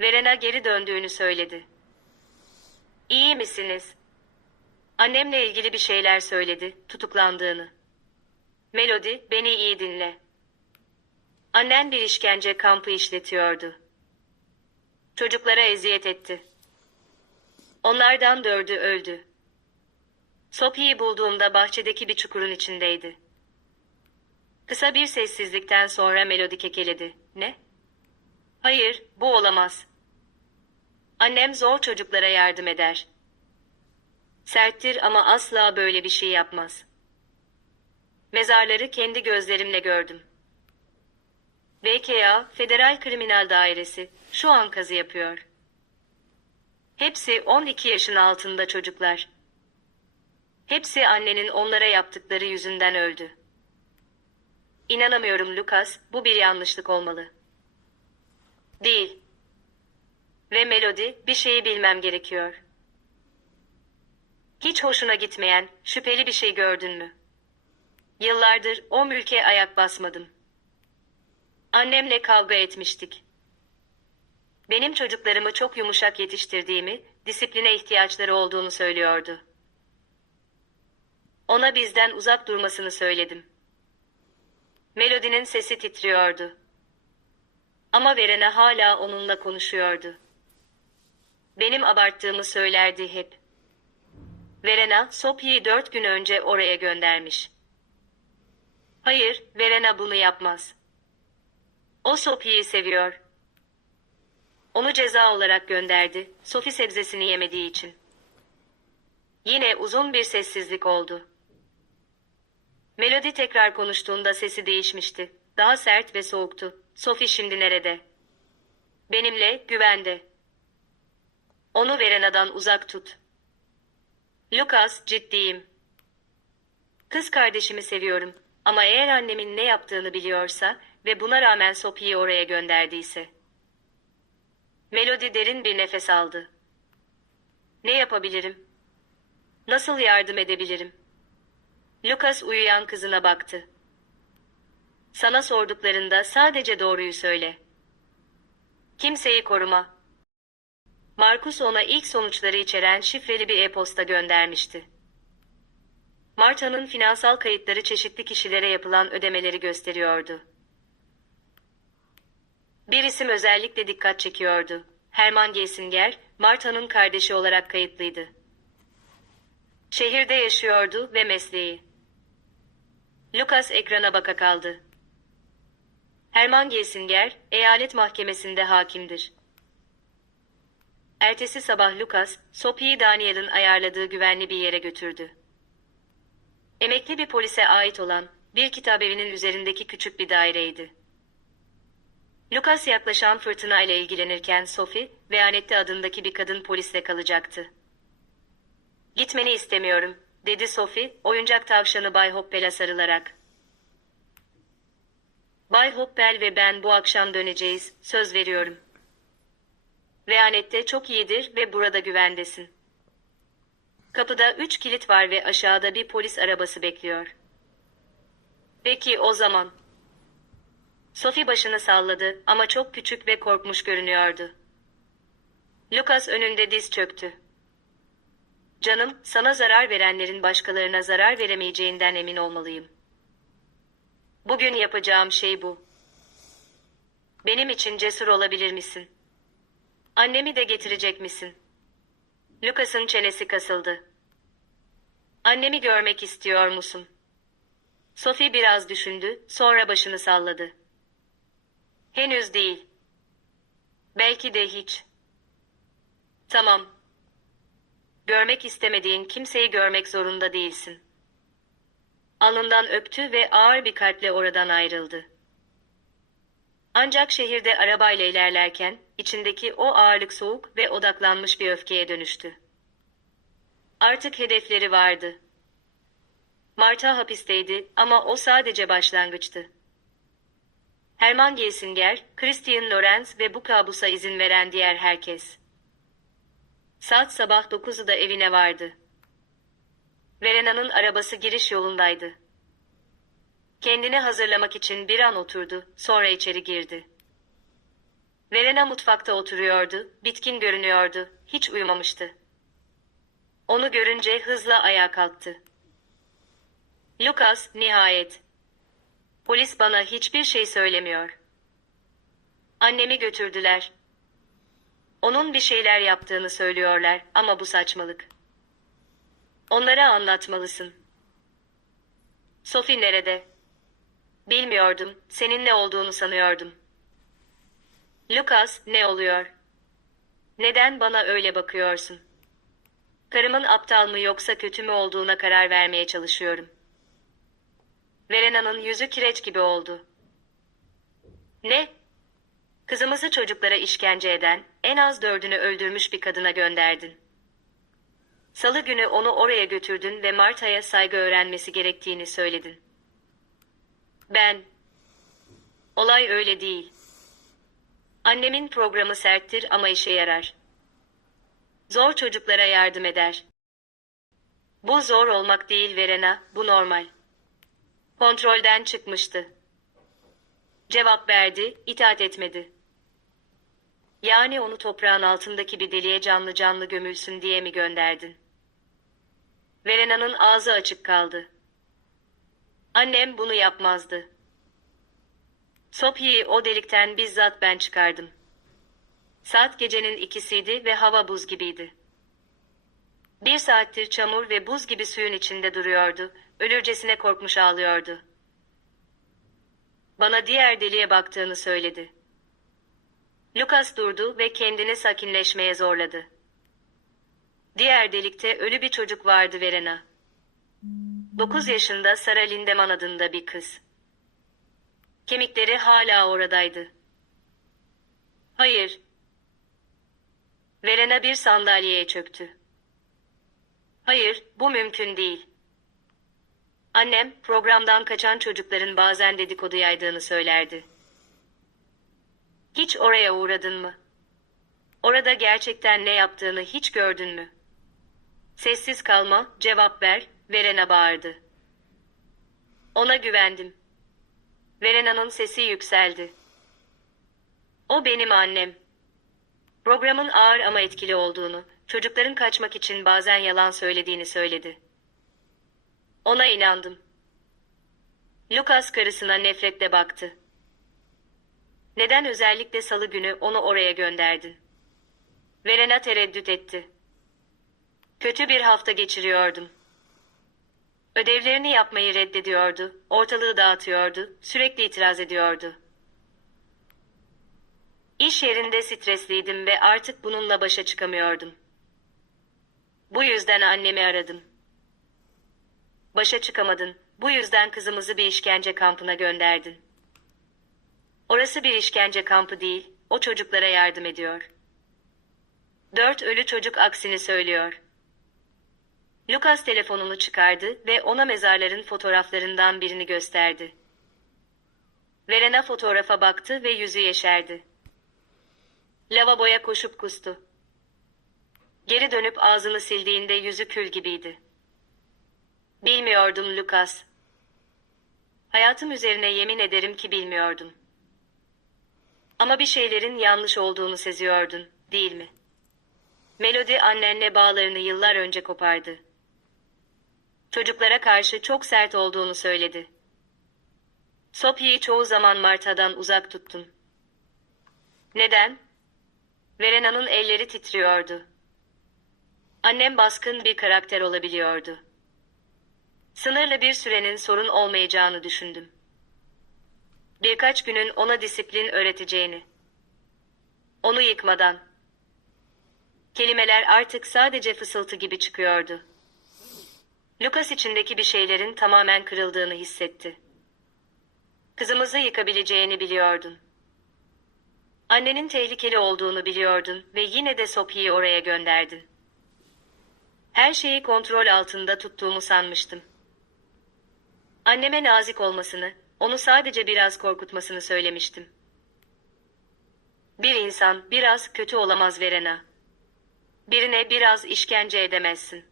Verena geri döndüğünü söyledi. İyi misiniz? Annemle ilgili bir şeyler söyledi, tutuklandığını. Melody, beni iyi dinle. Annen bir işkence kampı işletiyordu. Çocuklara eziyet etti. Onlardan 4'ü öldü. Sophie'yi bulduğumda bahçedeki bir çukurun içindeydi. Kısa bir sessizlikten sonra Melody kekeledi. Ne? Hayır, bu olamaz. Annem zor çocuklara yardım eder. Serttir ama asla böyle bir şey yapmaz. Mezarları kendi gözlerimle gördüm. BKA, Federal Kriminal Dairesi, şu an kazı yapıyor. Hepsi 12 yaşın altında çocuklar. Hepsi annenin onlara yaptıkları yüzünden öldü. İnanamıyorum Lucas, bu bir yanlışlık olmalı. Değil. Ve Melody, bir şeyi bilmem gerekiyor. Hiç hoşuna gitmeyen, şüpheli bir şey gördün mü? Yıllardır o mülke ayak basmadım. Annemle kavga etmiştik. Benim çocuklarımı çok yumuşak yetiştirdiğimi, disipline ihtiyaçları olduğunu söylüyordu. Ona bizden uzak durmasını söyledim. Melody'nin sesi titriyordu. Ama Verena hala onunla konuşuyordu. Benim abarttığımı söylerdi hep. Verena, Sophie'yi 4 gün önce oraya göndermiş. Hayır, Verena bunu yapmaz. O Sophie'yi seviyor. Onu ceza olarak gönderdi, Sophie sebzesini yemediği için. Yine uzun bir sessizlik oldu. Melody tekrar konuştuğunda sesi değişmişti. Daha sert ve soğuktu. Sophie şimdi nerede? Benimle, güvende. Onu Verena'dan uzak tut. Lucas, ciddiyim. Kız kardeşimi seviyorum. Ama eğer annemin ne yaptığını biliyorsa ve buna rağmen Sophie'yi oraya gönderdiyse. Melody derin bir nefes aldı. Ne yapabilirim? Nasıl yardım edebilirim? Lucas uyuyan kızına baktı. Sana sorduklarında sadece doğruyu söyle. Kimseyi koruma. Marcus ona ilk sonuçları içeren şifreli bir e-posta göndermişti. Martha'nın finansal kayıtları çeşitli kişilere yapılan ödemeleri gösteriyordu. Bir isim özellikle dikkat çekiyordu. Hermann Gessinger, Martha'nın kardeşi olarak kayıtlıydı. Şehirde yaşıyordu ve mesleği. Lucas ekrana baka kaldı. Hermann Gessinger, eyalet mahkemesinde hakimdir. Ertesi sabah Lucas, Sophie'yi Daniel'in ayarladığı güvenli bir yere götürdü. Emekli bir polise ait olan, bir kitabevinin üzerindeki küçük bir daireydi. Lucas yaklaşan fırtına ile ilgilenirken Sophie, Veanette adındaki bir kadın polisle kalacaktı. Gitmeni istemiyorum, dedi Sophie, oyuncak tavşanı Bay Hoppel'e sarılarak. Bay Hoppel ve ben bu akşam döneceğiz, söz veriyorum. Veanette çok iyidir ve burada güvendesin. Kapıda 3 kilit var ve aşağıda bir polis arabası bekliyor. Peki o zaman. Sophie başını salladı ama çok küçük ve korkmuş görünüyordu. Lucas önünde diz çöktü. Canım, sana zarar verenlerin başkalarına zarar veremeyeceğinden emin olmalıyım. Bugün yapacağım şey bu. Benim için cesur olabilir misin? Annemi de getirecek misin? Lucas'ın çenesi kasıldı. Annemi görmek istiyor musun? Sophie biraz düşündü, sonra başını salladı. Henüz değil. Belki de hiç. Tamam. Görmek istemediğin kimseyi görmek zorunda değilsin. Alnından öptü ve ağır bir kalple oradan ayrıldı. Ancak şehirde arabayla ilerlerken, içindeki o ağırlık soğuk ve odaklanmış bir öfkeye dönüştü. Artık hedefleri vardı. Martha hapisteydi ama o sadece başlangıçtı. Hermann Gessinger, Christian Lorenz ve bu kabusa izin veren diğer herkes. Saat sabah 9'da evine vardı. Verena'nın arabası giriş yolundaydı. Kendini hazırlamak için bir an oturdu, sonra içeri girdi. Verena mutfakta oturuyordu, bitkin görünüyordu, hiç uyumamıştı. Onu görünce hızla ayağa kalktı. Lucas, nihayet. Polis bana hiçbir şey söylemiyor. Annemi götürdüler. Onun bir şeyler yaptığını söylüyorlar ama bu saçmalık. Onlara anlatmalısın. Sophie nerede? Bilmiyordum, seninle olduğunu sanıyordum. Lucas, ne oluyor? Neden bana öyle bakıyorsun? Karımın aptal mı yoksa kötü mü olduğuna karar vermeye çalışıyorum. Verena'nın yüzü kireç gibi oldu. Ne? Kızımızı çocuklara işkence eden, en az 4'ünü öldürmüş bir kadına gönderdin. Salı günü onu oraya götürdün ve Marta'ya saygı öğrenmesi gerektiğini söyledin. Olay öyle değil. Annemin programı serttir ama işe yarar. Zor çocuklara yardım eder. Bu zor olmak değil Verena, bu normal. Kontrolden çıkmıştı. Cevap verdi, itaat etmedi. Yani onu toprağın altındaki bir deliğe canlı canlı gömülsün diye mi gönderdin? Verena'nın ağzı açık kaldı. Annem bunu yapmazdı. Sophie'yi o delikten bizzat ben çıkardım. Saat gecenin 2'siydi ve hava buz gibiydi. 1 saattir çamur ve buz gibi suyun içinde duruyordu, ölürcesine korkmuş ağlıyordu. Bana diğer deliğe baktığını söyledi. Lucas durdu ve kendini sakinleşmeye zorladı. Diğer delikte ölü bir çocuk vardı Verena. 9 yaşında Sarah Lindemann adında bir kız. Kemikleri hala oradaydı. Hayır. Verena bir sandalyeye çöktü. Hayır, bu mümkün değil. Annem, programdan kaçan çocukların bazen dedikodu yaydığını söylerdi. Hiç oraya uğradın mı? Orada gerçekten ne yaptığını hiç gördün mü? Sessiz kalma, cevap ver, Verena bağırdı. Ona güvendim. Verena'nın sesi yükseldi. O benim annem. Programın ağır ama etkili olduğunu, çocukların kaçmak için bazen yalan söylediğini söyledi. Ona inandım. Lucas karısına nefretle baktı. Neden özellikle salı günü onu oraya gönderdin? Verena tereddüt etti. Kötü bir hafta geçiriyordum. Ödevlerini yapmayı reddediyordu, ortalığı dağıtıyordu, sürekli itiraz ediyordu. İş yerinde stresliydim ve artık bununla başa çıkamıyordum. Bu yüzden annemi aradım. Başa çıkamadın, bu yüzden kızımızı bir işkence kampına gönderdin. Orası bir işkence kampı değil, o çocuklara yardım ediyor. 4 ölü çocuk aksini söylüyor. Lucas telefonunu çıkardı ve ona mezarların fotoğraflarından birini gösterdi. Verena fotoğrafa baktı ve yüzü yeşerdi. Lavaboya koşup kustu. Geri dönüp ağzını sildiğinde yüzü kül gibiydi. Bilmiyordum Lucas. Hayatım üzerine yemin ederim ki bilmiyordum. Ama bir şeylerin yanlış olduğunu seziyordun, değil mi? Melody annenle bağlarını yıllar önce kopardı. Çocuklara karşı çok sert olduğunu söyledi. Sophie'yi çoğu zaman Marta'dan uzak tuttun. Neden? Verena'nın elleri titriyordu. Annem baskın bir karakter olabiliyordu. Sınırlı bir sürenin sorun olmayacağını düşündüm. Birkaç günün ona disiplin öğreteceğini. Onu yıkmadan. Kelimeler artık sadece fısıltı gibi çıkıyordu. Lucas içindeki bir şeylerin tamamen kırıldığını hissetti. Kızımızı yıkabileceğini biliyordun. Annenin tehlikeli olduğunu biliyordun ve yine de Sophie'yi oraya gönderdin. Her şeyi kontrol altında tuttuğumu sanmıştım. Anneme nazik olmasını, onu sadece biraz korkutmasını söylemiştim. Bir insan biraz kötü olamaz Verena. Birine biraz işkence edemezsin.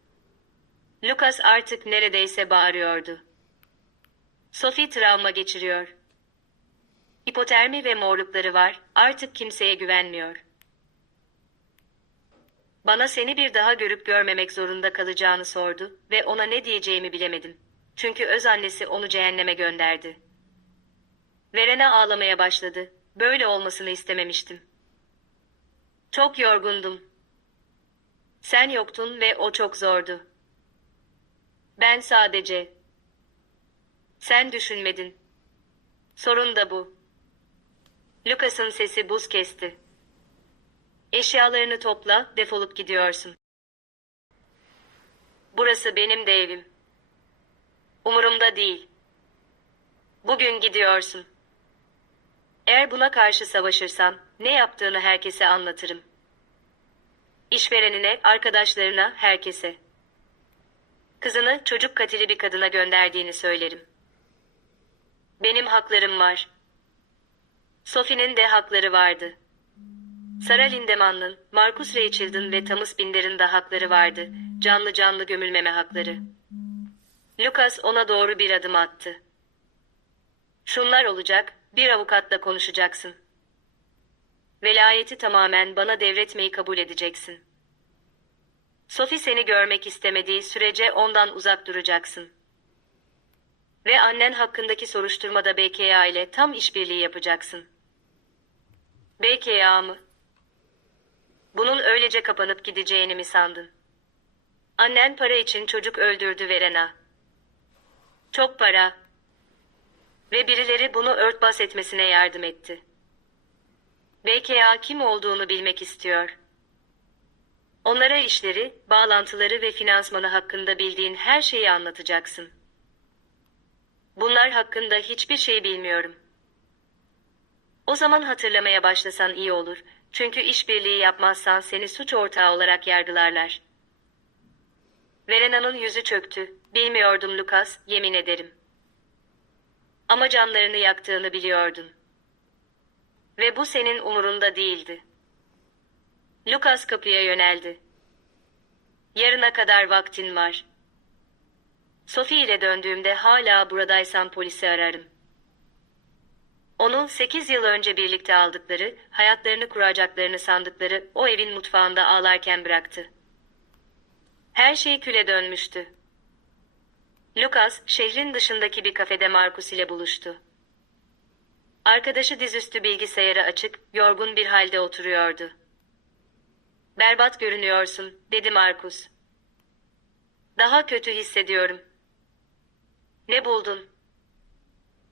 Lucas artık neredeyse bağırıyordu. Sophie travma geçiriyor. Hipotermi ve morlukları var, artık kimseye güvenmiyor. Bana seni bir daha görüp görmemek zorunda kalacağını sordu ve ona ne diyeceğimi bilemedim. Çünkü öz annesi onu cehenneme gönderdi. Verena ağlamaya başladı. Böyle olmasını istememiştim. Çok yorgundum. Sen yoktun ve o çok zordu. Ben sadece... Sen düşünmedin. Sorun da bu. Lucas'ın sesi buz kesti. Eşyalarını topla, defolup gidiyorsun. Burası benim de evim. Umurumda değil. Bugün gidiyorsun. Eğer buna karşı savaşırsan, ne yaptığını herkese anlatırım. İşverenine, arkadaşlarına, herkese. Kızını çocuk katili bir kadına gönderdiğini söylerim. Benim haklarım var. Sophie'nin de hakları vardı. Sarah Lindemann'ın, Marcus Rachel'ın ve Thomas Binder'in de hakları vardı. Canlı canlı gömülmeme hakları. Lucas ona doğru bir adım attı. Şunlar olacak, bir avukatla konuşacaksın. Velayeti tamamen bana devretmeyi kabul edeceksin. Sophie seni görmek istemediği sürece ondan uzak duracaksın. Ve annen hakkındaki soruşturmada BKA ile tam işbirliği yapacaksın. BKA mı? Bunun öylece kapanıp gideceğini mi sandın? Annen para için çocuk öldürdü Verena. Çok para. Ve birileri bunu örtbas etmesine yardım etti. BKA kim olduğunu bilmek istiyor. Onlara işleri, bağlantıları ve finansmanı hakkında bildiğin her şeyi anlatacaksın. Bunlar hakkında hiçbir şey bilmiyorum. O zaman hatırlamaya başlasan iyi olur, çünkü işbirliği yapmazsan seni suç ortağı olarak yargılarlar. Verena'nın yüzü çöktü. Bilmiyordum Lucas, yemin ederim. Ama canlarını yaktığını biliyordun. Ve bu senin umurunda değildi. Lucas kapıya yöneldi. Yarına kadar vaktin var. Sophie ile döndüğümde hala buradaysan polisi ararım. Onu 8 yıl önce birlikte aldıkları, hayatlarını kuracaklarını sandıkları o evin mutfağında ağlarken bıraktı. Her şey küle dönmüştü. Lucas, şehrin dışındaki bir kafede Marcus ile buluştu. Arkadaşı dizüstü bilgisayarı açık, yorgun bir halde oturuyordu. "Berbat görünüyorsun," dedi Marcus. "Daha kötü hissediyorum." "Ne buldun?"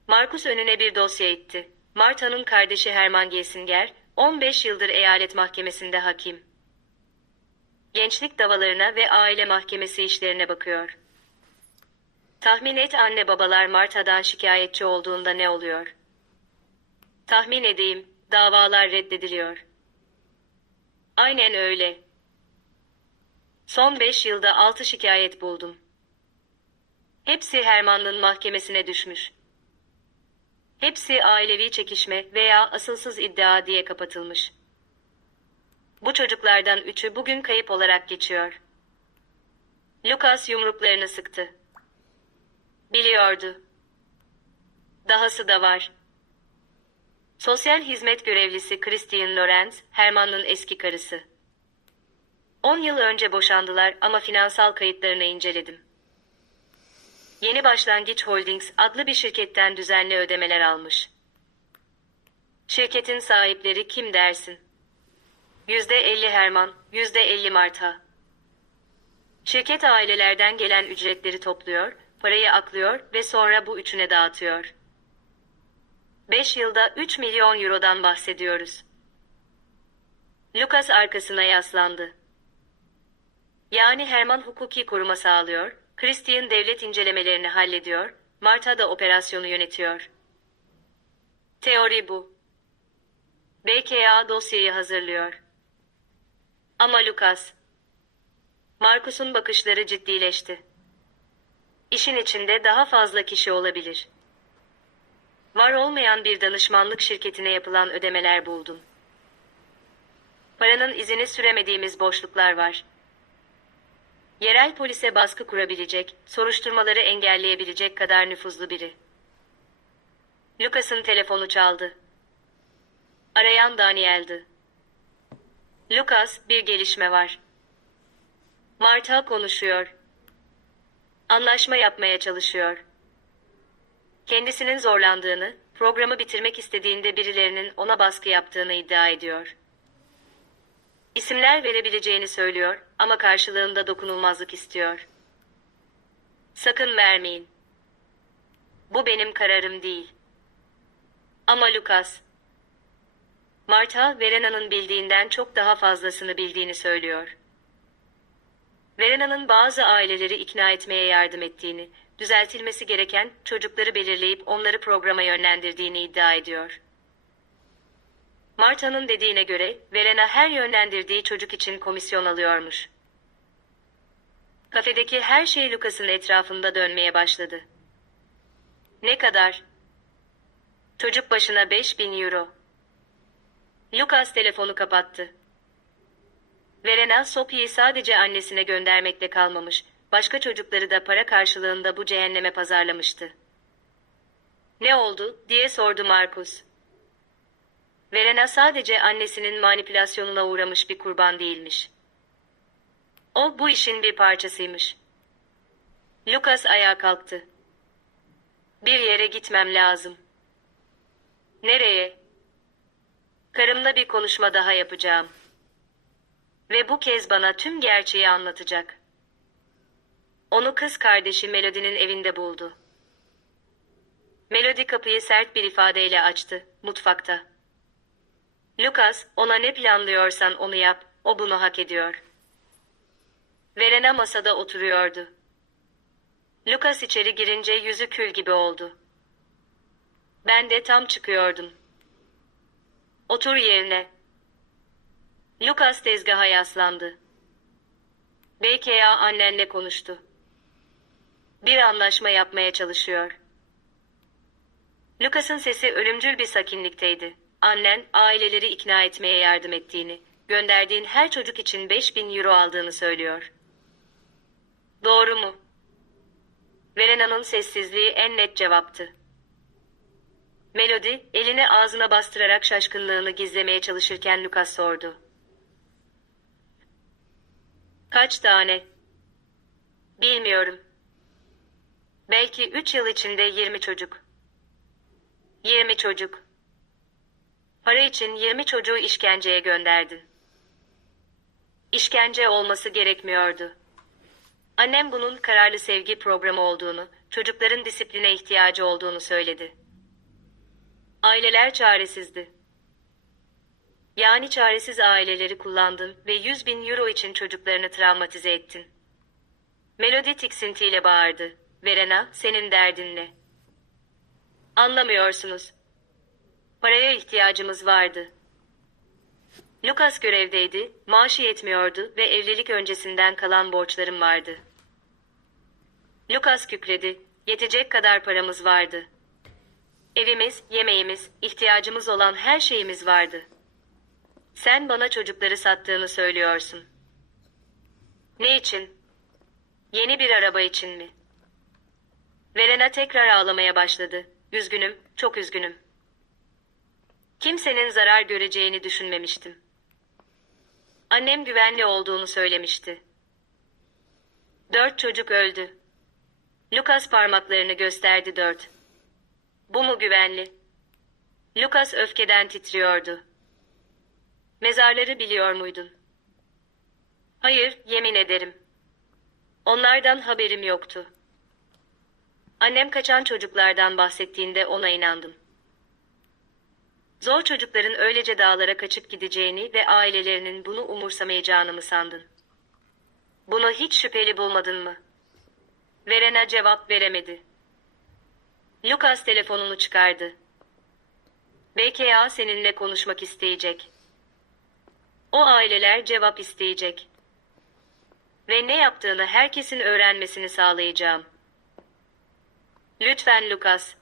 Marcus önüne bir dosya itti. Martha'nın kardeşi Hermann Gessinger, 15 yıldır eyalet mahkemesinde hakim. Gençlik davalarına ve aile mahkemesi işlerine bakıyor. Tahmin et anne babalar Martha'dan şikayetçi olduğunda ne oluyor? Tahmin edeyim, davalar reddediliyor. Aynen öyle. Son 5 yılda 6 şikayet buldum. Hepsi Hermann'ın mahkemesine düşmüş. Hepsi ailevi çekişme veya asılsız iddia diye kapatılmış. Bu çocuklardan 3'ü bugün kayıp olarak geçiyor. Lucas yumruklarını sıktı. Biliyordu. Dahası da var. Sosyal hizmet görevlisi Christine Lorenz, Hermann'ın eski karısı. 10 yıl önce boşandılar ama finansal kayıtlarını inceledim. Yeni Başlangıç Holdings adlı bir şirketten düzenli ödemeler almış. Şirketin sahipleri kim dersin? %50 Hermann, %50 Martha. Şirket ailelerden gelen ücretleri topluyor, parayı aklıyor ve sonra bu üçüne dağıtıyor. 5 yılda 3 milyon eurodan bahsediyoruz. Lucas arkasına yaslandı. Yani Hermann hukuki koruma sağlıyor, Christian devlet incelemelerini hallediyor, Martha da operasyonu yönetiyor. Teori bu. BKA dosyayı hazırlıyor. Ama Lucas. Marcus'un bakışları ciddileşti. İşin içinde daha fazla kişi olabilir. Var olmayan bir danışmanlık şirketine yapılan ödemeler buldum. Paranın izini süremediğimiz boşluklar var. Yerel polise baskı kurabilecek, soruşturmaları engelleyebilecek kadar nüfuzlu biri. Lucas'ın telefonu çaldı. Arayan Daniel'di. Lucas, bir gelişme var. Martha konuşuyor. Anlaşma yapmaya çalışıyor. Kendisinin zorlandığını, programı bitirmek istediğinde birilerinin ona baskı yaptığını iddia ediyor. İsimler verebileceğini söylüyor ama karşılığında dokunulmazlık istiyor. Sakın vermeyin. Bu benim kararım değil. Ama Lucas. Martha, Verena'nın bildiğinden çok daha fazlasını bildiğini söylüyor. Verena'nın bazı aileleri ikna etmeye yardım ettiğini, düzeltilmesi gereken çocukları belirleyip onları programa yönlendirdiğini iddia ediyor. Marta'nın dediğine göre Verena her yönlendirdiği çocuk için komisyon alıyormuş. Kafedeki her şey Lucas'ın etrafında dönmeye başladı. Ne kadar? Çocuk başına 5.000 euro. Lucas telefonu kapattı. Verena, Sophie'yi sadece annesine göndermekle kalmamış, başka çocukları da para karşılığında bu cehenneme pazarlamıştı. Ne oldu, diye sordu Marcus. Verena sadece annesinin manipülasyonuna uğramış bir kurban değilmiş. O bu işin bir parçasıymış. Lucas ayağa kalktı. Bir yere gitmem lazım. Nereye? Karımla bir konuşma daha yapacağım. Ve bu kez bana tüm gerçeği anlatacak. Onu kız kardeşi Melody'nin evinde buldu. Melody kapıyı sert bir ifadeyle açtı, mutfakta. Lucas, ona ne planlıyorsan onu yap, o bunu hak ediyor. Verena masada oturuyordu. Lucas içeri girince yüzü kül gibi oldu. Ben de tam çıkıyordum. Otur yerine. Lucas tezgaha yaslandı. BKA annenle konuştu. Bir anlaşma yapmaya çalışıyor. Lucas'ın sesi ölümcül bir sakinlikteydi. Annen, aileleri ikna etmeye yardım ettiğini, gönderdiğin her çocuk için 5.000 euro aldığını söylüyor. Doğru mu? Verena'nın sessizliği en net cevaptı. Melody, elini ağzına bastırarak şaşkınlığını gizlemeye çalışırken Lucas sordu. Kaç tane? Bilmiyorum. Belki 3 yıl içinde 20 çocuk. 20 çocuk. Para için 20 çocuğu işkenceye gönderdin. İşkence olması gerekmiyordu. Annem bunun kararlı sevgi programı olduğunu, çocukların disipline ihtiyacı olduğunu söyledi. Aileler çaresizdi. Yani çaresiz aileleri kullandın ve 100.000 euro için çocuklarını travmatize ettin. Melody tiksintiyle bağırdı. Verena, senin derdin ne? Anlamıyorsunuz. Paraya ihtiyacımız vardı. Lucas görevdeydi, maaşı yetmiyordu ve evlilik öncesinden kalan borçlarım vardı. Lucas kükredi, yetecek kadar paramız vardı. Evimiz, yemeğimiz, ihtiyacımız olan her şeyimiz vardı. Sen bana çocukları sattığını söylüyorsun. Ne için? Yeni bir araba için mi? Verena tekrar ağlamaya başladı. Üzgünüm, çok üzgünüm. Kimsenin zarar göreceğini düşünmemiştim. Annem güvenli olduğunu söylemişti. 4 çocuk öldü. Lucas parmaklarını gösterdi 4. Bu mu güvenli? Lucas öfkeden titriyordu. Mezarları biliyor muydun? Hayır, yemin ederim. Onlardan haberim yoktu. Annem kaçan çocuklardan bahsettiğinde ona inandım. Zor çocukların öylece dağlara kaçıp gideceğini ve ailelerinin bunu umursamayacağını mı sandın? Bunu hiç şüpheli bulmadın mı? Verena cevap veremedi. Lucas telefonunu çıkardı. BKA seninle konuşmak isteyecek. O aileler cevap isteyecek. Ve ne yaptığını herkesin öğrenmesini sağlayacağım. Lütfen Lucas.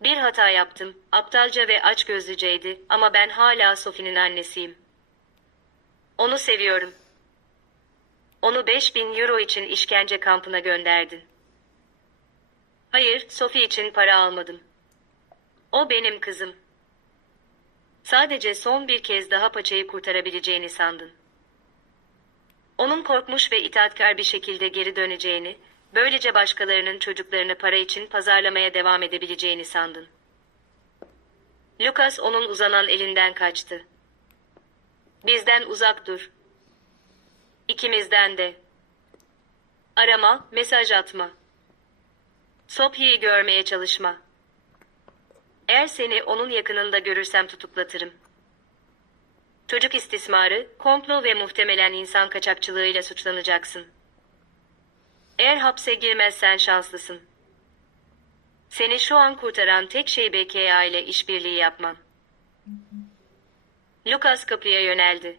Bir hata yaptım, aptalca ve açgözlüceydi ama ben hala Sophie'nin annesiyim. Onu seviyorum. Onu 5.000 euro için işkence kampına gönderdin. Hayır, Sophie için para almadım. O benim kızım. Sadece son bir kez daha paçayı kurtarabileceğini sandın. Onun korkmuş ve itaatkar bir şekilde geri döneceğini, böylece başkalarının çocuklarını para için pazarlamaya devam edebileceğini sandın. Lucas onun uzanan elinden kaçtı. Bizden uzak dur. İkimizden de. Arama, mesaj atma. Sophie'yi görmeye çalışma. Eğer seni onun yakınında görürsem tutuklatırım. Çocuk istismarı, komplo ve muhtemelen insan kaçakçılığıyla suçlanacaksın. Eğer hapse girmezsen şanslısın. Seni şu an kurtaran tek şey BKA ile işbirliği yapman. Lucas kapıya yöneldi.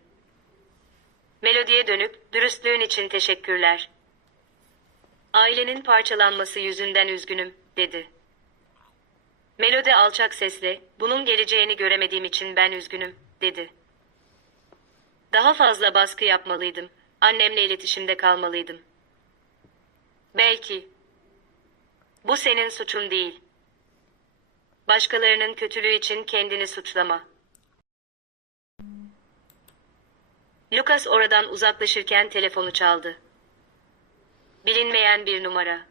Melody'ye dönüp, dürüstlüğün için teşekkürler. Ailenin parçalanması yüzünden üzgünüm, dedi. Melody alçak sesle, bunun geleceğini göremediğim için ben üzgünüm, dedi. Daha fazla baskı yapmalıydım. Annemle iletişimde kalmalıydım. Belki. Bu senin suçun değil. Başkalarının kötülüğü için kendini suçlama. Lucas oradan uzaklaşırken telefonu çaldı. Bilinmeyen bir numara.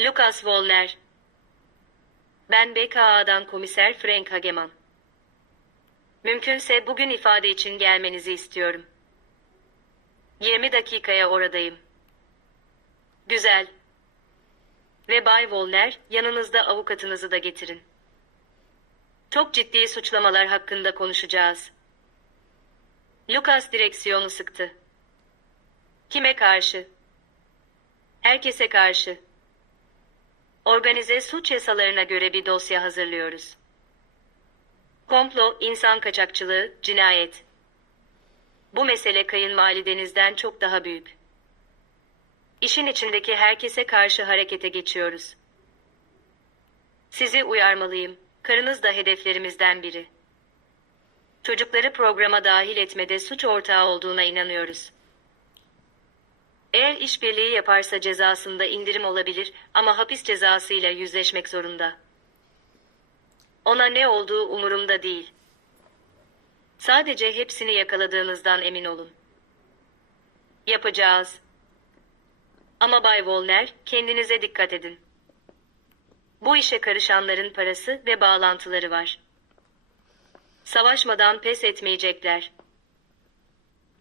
Lucas Wollner. Ben BKA'dan komiser Frank Hageman. Mümkünse bugün ifade için gelmenizi istiyorum. 20 dakikaya oradayım. Güzel. Ve Bay Wollner, yanınızda avukatınızı da getirin. Çok ciddi suçlamalar hakkında konuşacağız. Lucas direksiyonu sıktı. Kime karşı? Herkese karşı. Organize suç yasalarına göre bir dosya hazırlıyoruz. Komplo, insan kaçakçılığı, cinayet. Bu mesele kayınvalidenizden çok daha büyük. İşin içindeki herkese karşı harekete geçiyoruz. Sizi uyarmalıyım. Karınız da hedeflerimizden biri. Çocukları programa dahil etmede suç ortağı olduğuna inanıyoruz. Eğer işbirliği yaparsa cezasında indirim olabilir ama hapis cezasıyla yüzleşmek zorunda. Ona ne olduğu umurumda değil. Sadece hepsini yakaladığınızdan emin olun. Yapacağız. Ama Bay Wollner, kendinize dikkat edin. Bu işe karışanların parası ve bağlantıları var. Savaşmadan pes etmeyecekler.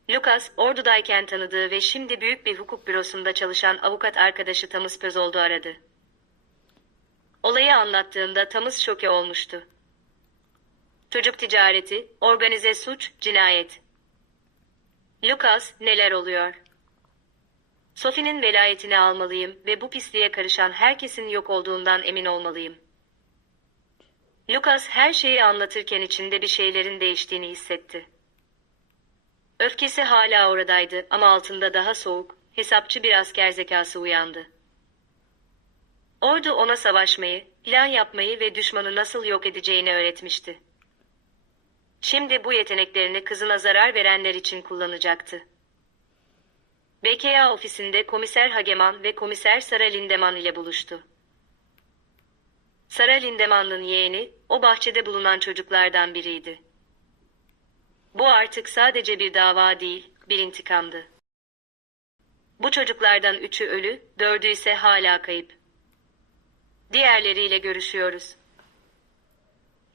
Lucas, ordudayken tanıdığı ve şimdi büyük bir hukuk bürosunda çalışan avukat arkadaşı Thomas Pözold'u aradı. Olayı anlattığında Thomas şoke olmuştu. Çocuk ticareti, organize suç, cinayet. Lucas, neler oluyor? Sophie'nin velayetini almalıyım ve bu pisliğe karışan herkesin yok olduğundan emin olmalıyım. Lucas her şeyi anlatırken içinde bir şeylerin değiştiğini hissetti. Öfkesi hala oradaydı ama altında daha soğuk, hesapçı bir asker zekası uyandı. Ordu ona savaşmayı, plan yapmayı ve düşmanı nasıl yok edeceğini öğretmişti. Şimdi bu yeteneklerini kızına zarar verenler için kullanacaktı. BKA ofisinde Komiser Hageman ve Komiser Sara Lindemann ile buluştu. Sara Lindemann'ın yeğeni, o bahçede bulunan çocuklardan biriydi. Bu artık sadece bir dava değil, bir intikamdı. Bu çocuklardan 3'ü ölü, 4'ü ise hala kayıp. Diğerleriyle görüşüyoruz.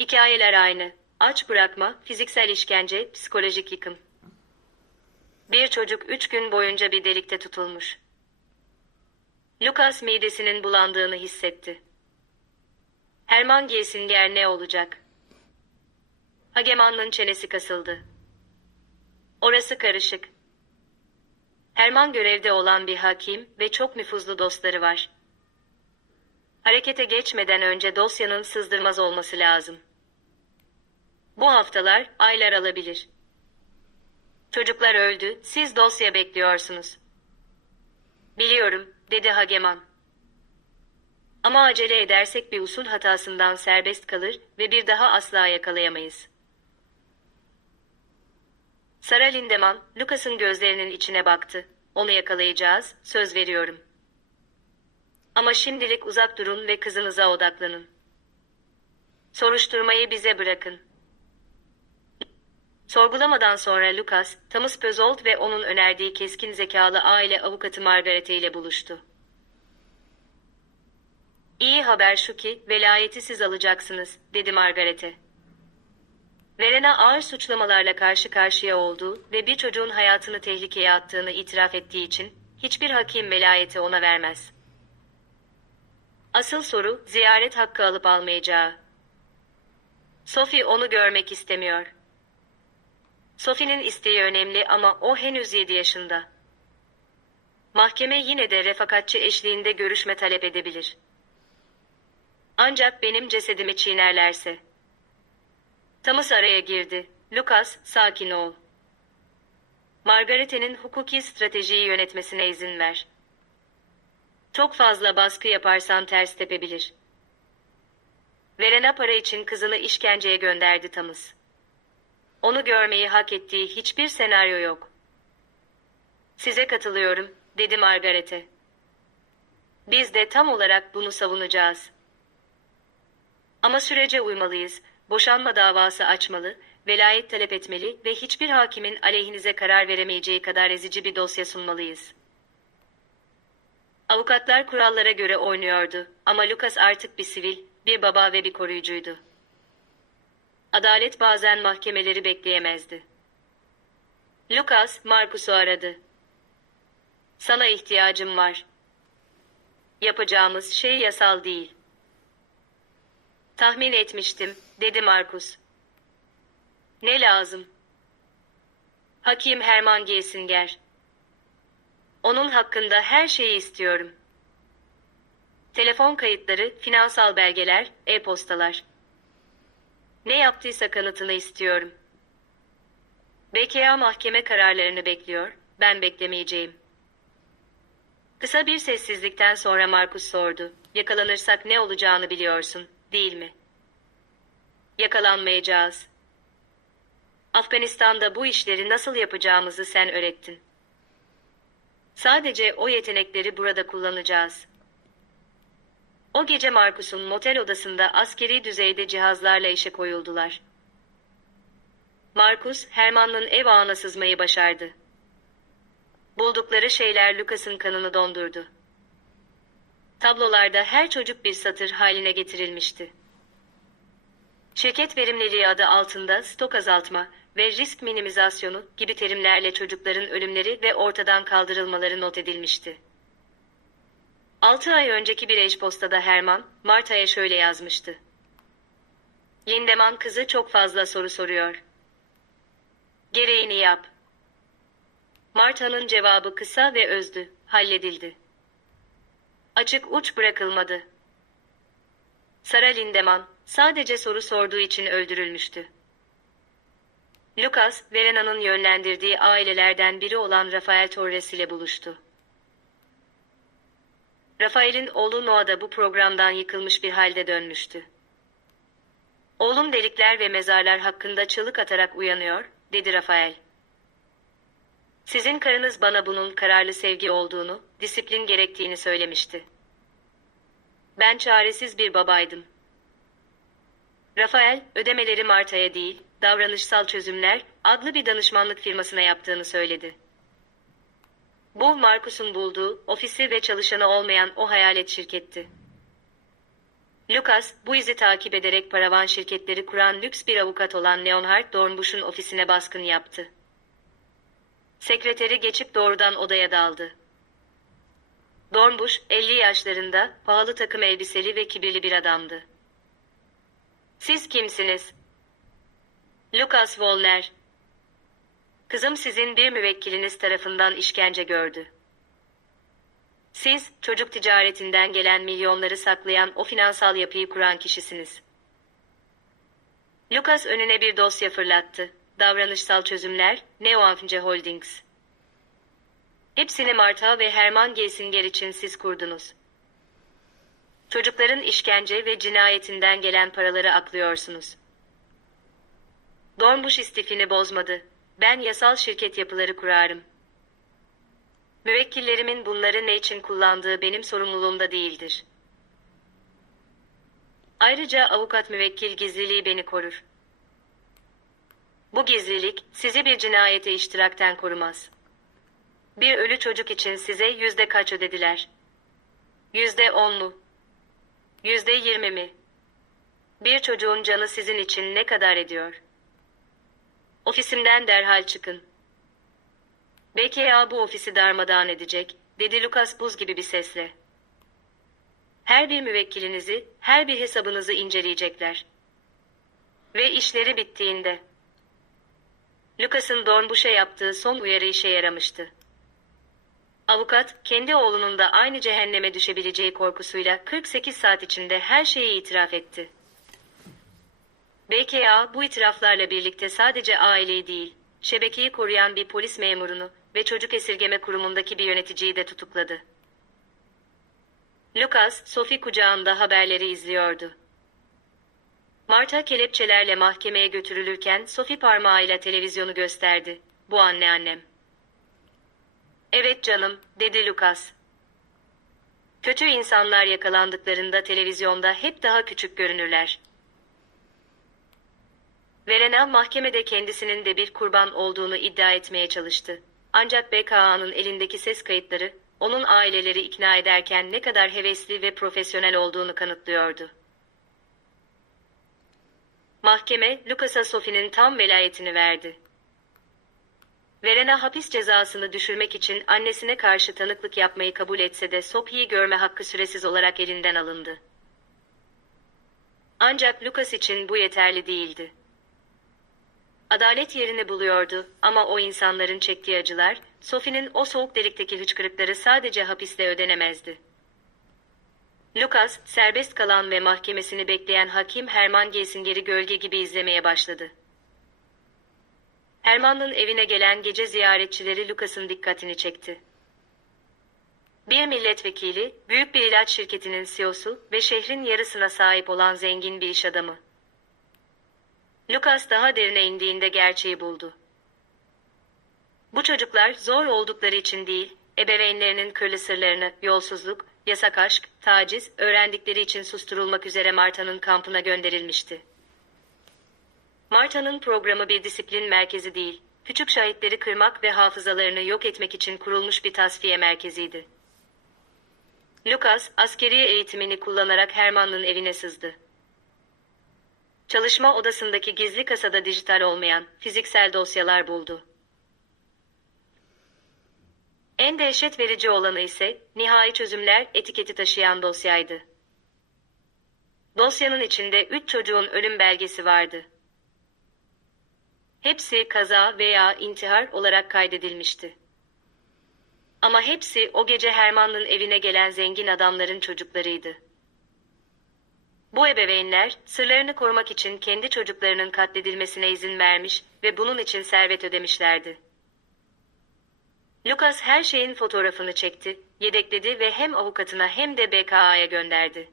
Hikayeler aynı. Aç bırakma, fiziksel işkence, psikolojik yıkım. Bir çocuk 3 gün boyunca bir delikte tutulmuş. Lucas midesinin bulandığını hissetti. Hermann Giesinger ne olacak? Hageman'ın çenesi kasıldı. Orası karışık. Hermann görevde olan bir hakim ve çok nüfuzlu dostları var. Harekete geçmeden önce dosyanın sızdırmaz olması lazım. Bu haftalar, aylar alabilir. Çocuklar öldü, siz dosya bekliyorsunuz. Biliyorum, dedi Hageman. Ama acele edersek bir usul hatasından serbest kalır ve bir daha asla yakalayamayız. Sara Lindemann, Lucas'ın gözlerinin içine baktı. Onu yakalayacağız, söz veriyorum. Ama şimdilik uzak durun ve kızınıza odaklanın. Soruşturmayı bize bırakın. Sorgulamadan sonra Lucas, Thomas Pözold ve onun önerdiği keskin zekalı aile avukatı Margarete ile buluştu. İyi haber şu ki, velayeti siz alacaksınız, dedi Margarete. Verena ağır suçlamalarla karşı karşıya olduğu ve bir çocuğun hayatını tehlikeye attığını itiraf ettiği için, hiçbir hakim velayeti ona vermez. Asıl soru, ziyaret hakkı alıp almayacağı. Sophie onu görmek istemiyor. Sophie'nin isteği önemli ama o henüz 7 yaşında. Mahkeme yine de refakatçi eşliğinde görüşme talep edebilir. Ancak benim cesedimi çiğnerlerse. Thomas araya girdi. Lucas, sakin ol. Margaret'in hukuki stratejiyi yönetmesine izin ver. Çok fazla baskı yaparsan ters tepebilir. Verena para için kızını işkenceye gönderdi Thomas. Onu görmeyi hak ettiği hiçbir senaryo yok. Size katılıyorum, dedi Margaret'e. Biz de tam olarak bunu savunacağız. Ama sürece uymalıyız, boşanma davası açmalı, velayet talep etmeli ve hiçbir hakimin aleyhinize karar veremeyeceği kadar ezici bir dosya sunmalıyız. Avukatlar kurallara göre oynuyordu ama Lucas artık bir sivil, bir baba ve bir koruyucuydu. Adalet bazen mahkemeleri bekleyemezdi. Lucas, Marcus'u aradı. Sana ihtiyacım var. Yapacağımız şey yasal değil. Tahmin etmiştim, dedi Marcus. Ne lazım? Hakim Hermann Giesinger. Onun hakkında her şeyi istiyorum. Telefon kayıtları, finansal belgeler, e-postalar. Ne yaptıysa kanıtını istiyorum. BKA mahkeme kararlarını bekliyor, ben beklemeyeceğim. Kısa bir sessizlikten sonra Marcus sordu. Yakalanırsak ne olacağını biliyorsun, değil mi? Yakalanmayacağız. Afganistan'da bu işleri nasıl yapacağımızı sen öğrettin. Sadece o yetenekleri burada kullanacağız. O gece Marcus'un motel odasında askeri düzeyde cihazlarla işe koyuldular. Marcus, Hermann'ın ev ağına sızmayı başardı. Buldukları şeyler Lucas'ın kanını dondurdu. Tablolarda her çocuk bir satır haline getirilmişti. Şirket verimliliği adı altında stok azaltma ve risk minimizasyonu gibi terimlerle çocukların ölümleri ve ortadan kaldırılmaları not edilmişti. 6 ay önceki bir e-postada Hermann, Marta'ya şöyle yazmıştı. Lindemann kızı çok fazla soru soruyor. Gereğini yap. Marta'nın cevabı kısa ve özdü, halledildi. Açık uç bırakılmadı. Sarah Lindemann, sadece soru sorduğu için öldürülmüştü. Lucas, Verena'nın yönlendirdiği ailelerden biri olan Rafael Torres ile buluştu. Rafael'in oğlu Noah da bu programdan yıkılmış bir halde dönmüştü. Oğlum delikler ve mezarlar hakkında çığlık atarak uyanıyor, dedi Rafael. Sizin karınız bana bunun kararlı sevgi olduğunu, disiplin gerektiğini söylemişti. Ben çaresiz bir babaydım. Rafael, ödemeleri Marta'ya değil, Davranışsal Çözümler adlı bir danışmanlık firmasına yaptığını söyledi. Bu, Marcus'un bulduğu, ofisi ve çalışanı olmayan o hayalet şirketti. Lucas, bu izi takip ederek paravan şirketleri kuran lüks bir avukat olan Leonhard Dornbusch'un ofisine baskın yaptı. Sekreteri geçip doğrudan odaya daldı. Dornbusch, 50 yaşlarında, pahalı takım elbiseli ve kibirli bir adamdı. Siz kimsiniz? Lucas Wollner. Kızım sizin bir müvekkiliniz tarafından işkence gördü. Siz, çocuk ticaretinden gelen milyonları saklayan o finansal yapıyı kuran kişisiniz. Lucas önüne bir dosya fırlattı. Davranışsal Çözümler, Neoanfnce Holdings. Hepsini Marta ve Hermann Giesinger için siz kurdunuz. Çocukların işkence ve cinayetinden gelen paraları aklıyorsunuz. Dornbusch istifini bozmadı. Ben yasal şirket yapıları kurarım. Müvekkillerimin bunları ne için kullandığı benim sorumluluğumda değildir. Ayrıca avukat müvekkil gizliliği beni korur. Bu gizlilik sizi bir cinayete iştirakten korumaz. Bir ölü çocuk için size yüzde kaç ödediler? %10 mu? %20 mi? Bir çocuğun canı sizin için ne kadar ediyor? Ofisimden derhal çıkın. BKA bu ofisi darmadağın edecek, dedi Lucas buz gibi bir sesle. Her bir müvekkilinizi, her bir hesabınızı inceleyecekler. Ve işleri bittiğinde. Lucas'ın Dornbush'a yaptığı son uyarı işe yaramıştı. Avukat, kendi oğlunun da aynı cehenneme düşebileceği korkusuyla 48 saat içinde her şeyi itiraf etti. BKA bu itiraflarla birlikte sadece aileyi değil, şebekeyi koruyan bir polis memurunu ve çocuk esirgeme kurumundaki bir yöneticiyi de tutukladı. Lucas, Sophie kucağında haberleri izliyordu. Marta kelepçelerle mahkemeye götürülürken Sophie parmağıyla televizyonu gösterdi. "Bu anneannem." "Evet canım," dedi Lucas. "Kötü insanlar yakalandıklarında televizyonda hep daha küçük görünürler." Verena mahkemede kendisinin de bir kurban olduğunu iddia etmeye çalıştı. Ancak BKA'nın elindeki ses kayıtları, onun aileleri ikna ederken ne kadar hevesli ve profesyonel olduğunu kanıtlıyordu. Mahkeme, Lucas'a Sophie'nin tam velayetini verdi. Verena hapis cezasını düşürmek için annesine karşı tanıklık yapmayı kabul etse de Sophie'yi görme hakkı süresiz olarak elinden alındı. Ancak Lucas için bu yeterli değildi. Adalet yerini buluyordu ama o insanların çektiği acılar, Sophie'nin o soğuk delikteki hıçkırıkları sadece hapisle ödenemezdi. Lucas, serbest kalan ve mahkemesini bekleyen hakim Herman Geisinger'i gölge gibi izlemeye başladı. Herman'ın evine gelen gece ziyaretçileri Lucas'ın dikkatini çekti. Bir milletvekili, büyük bir ilaç şirketinin CEO'su ve şehrin yarısına sahip olan zengin bir iş adamı. Lucas daha derine indiğinde gerçeği buldu. Bu çocuklar zor oldukları için değil, ebeveynlerinin kirli sırlarını, yolsuzluk, yasak aşk, taciz, öğrendikleri için susturulmak üzere Marta'nın kampına gönderilmişti. Marta'nın programı bir disiplin merkezi değil, küçük şahitleri kırmak ve hafızalarını yok etmek için kurulmuş bir tasfiye merkeziydi. Lucas, askeri eğitimini kullanarak Herman'ın evine sızdı. Çalışma odasındaki gizli kasada dijital olmayan, fiziksel dosyalar buldu. En dehşet verici olanı ise, nihai çözümler etiketi taşıyan dosyaydı. Dosyanın içinde 3 çocuğun ölüm belgesi vardı. Hepsi kaza veya intihar olarak kaydedilmişti. Ama hepsi o gece Herman'ın evine gelen zengin adamların çocuklarıydı. Bu ebeveynler, sırlarını korumak için kendi çocuklarının katledilmesine izin vermiş ve bunun için servet ödemişlerdi. Lucas her şeyin fotoğrafını çekti, yedekledi ve hem avukatına hem de BKA'ya gönderdi.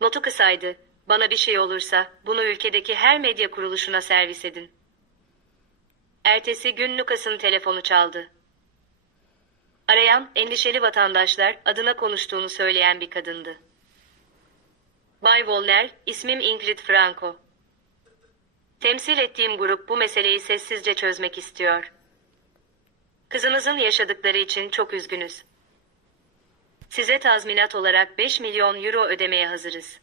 Notu kısaydı, "Bana bir şey olursa, bunu ülkedeki her medya kuruluşuna servis edin." Ertesi gün Lucas'ın telefonu çaldı. Arayan, endişeli vatandaşlar adına konuştuğunu söyleyen bir kadındı. "Bay Wollner, ismim Ingrid Franco. Temsil ettiğim grup bu meseleyi sessizce çözmek istiyor. Kızınızın yaşadıkları için çok üzgünüz. Size tazminat olarak 5 milyon euro ödemeye hazırız."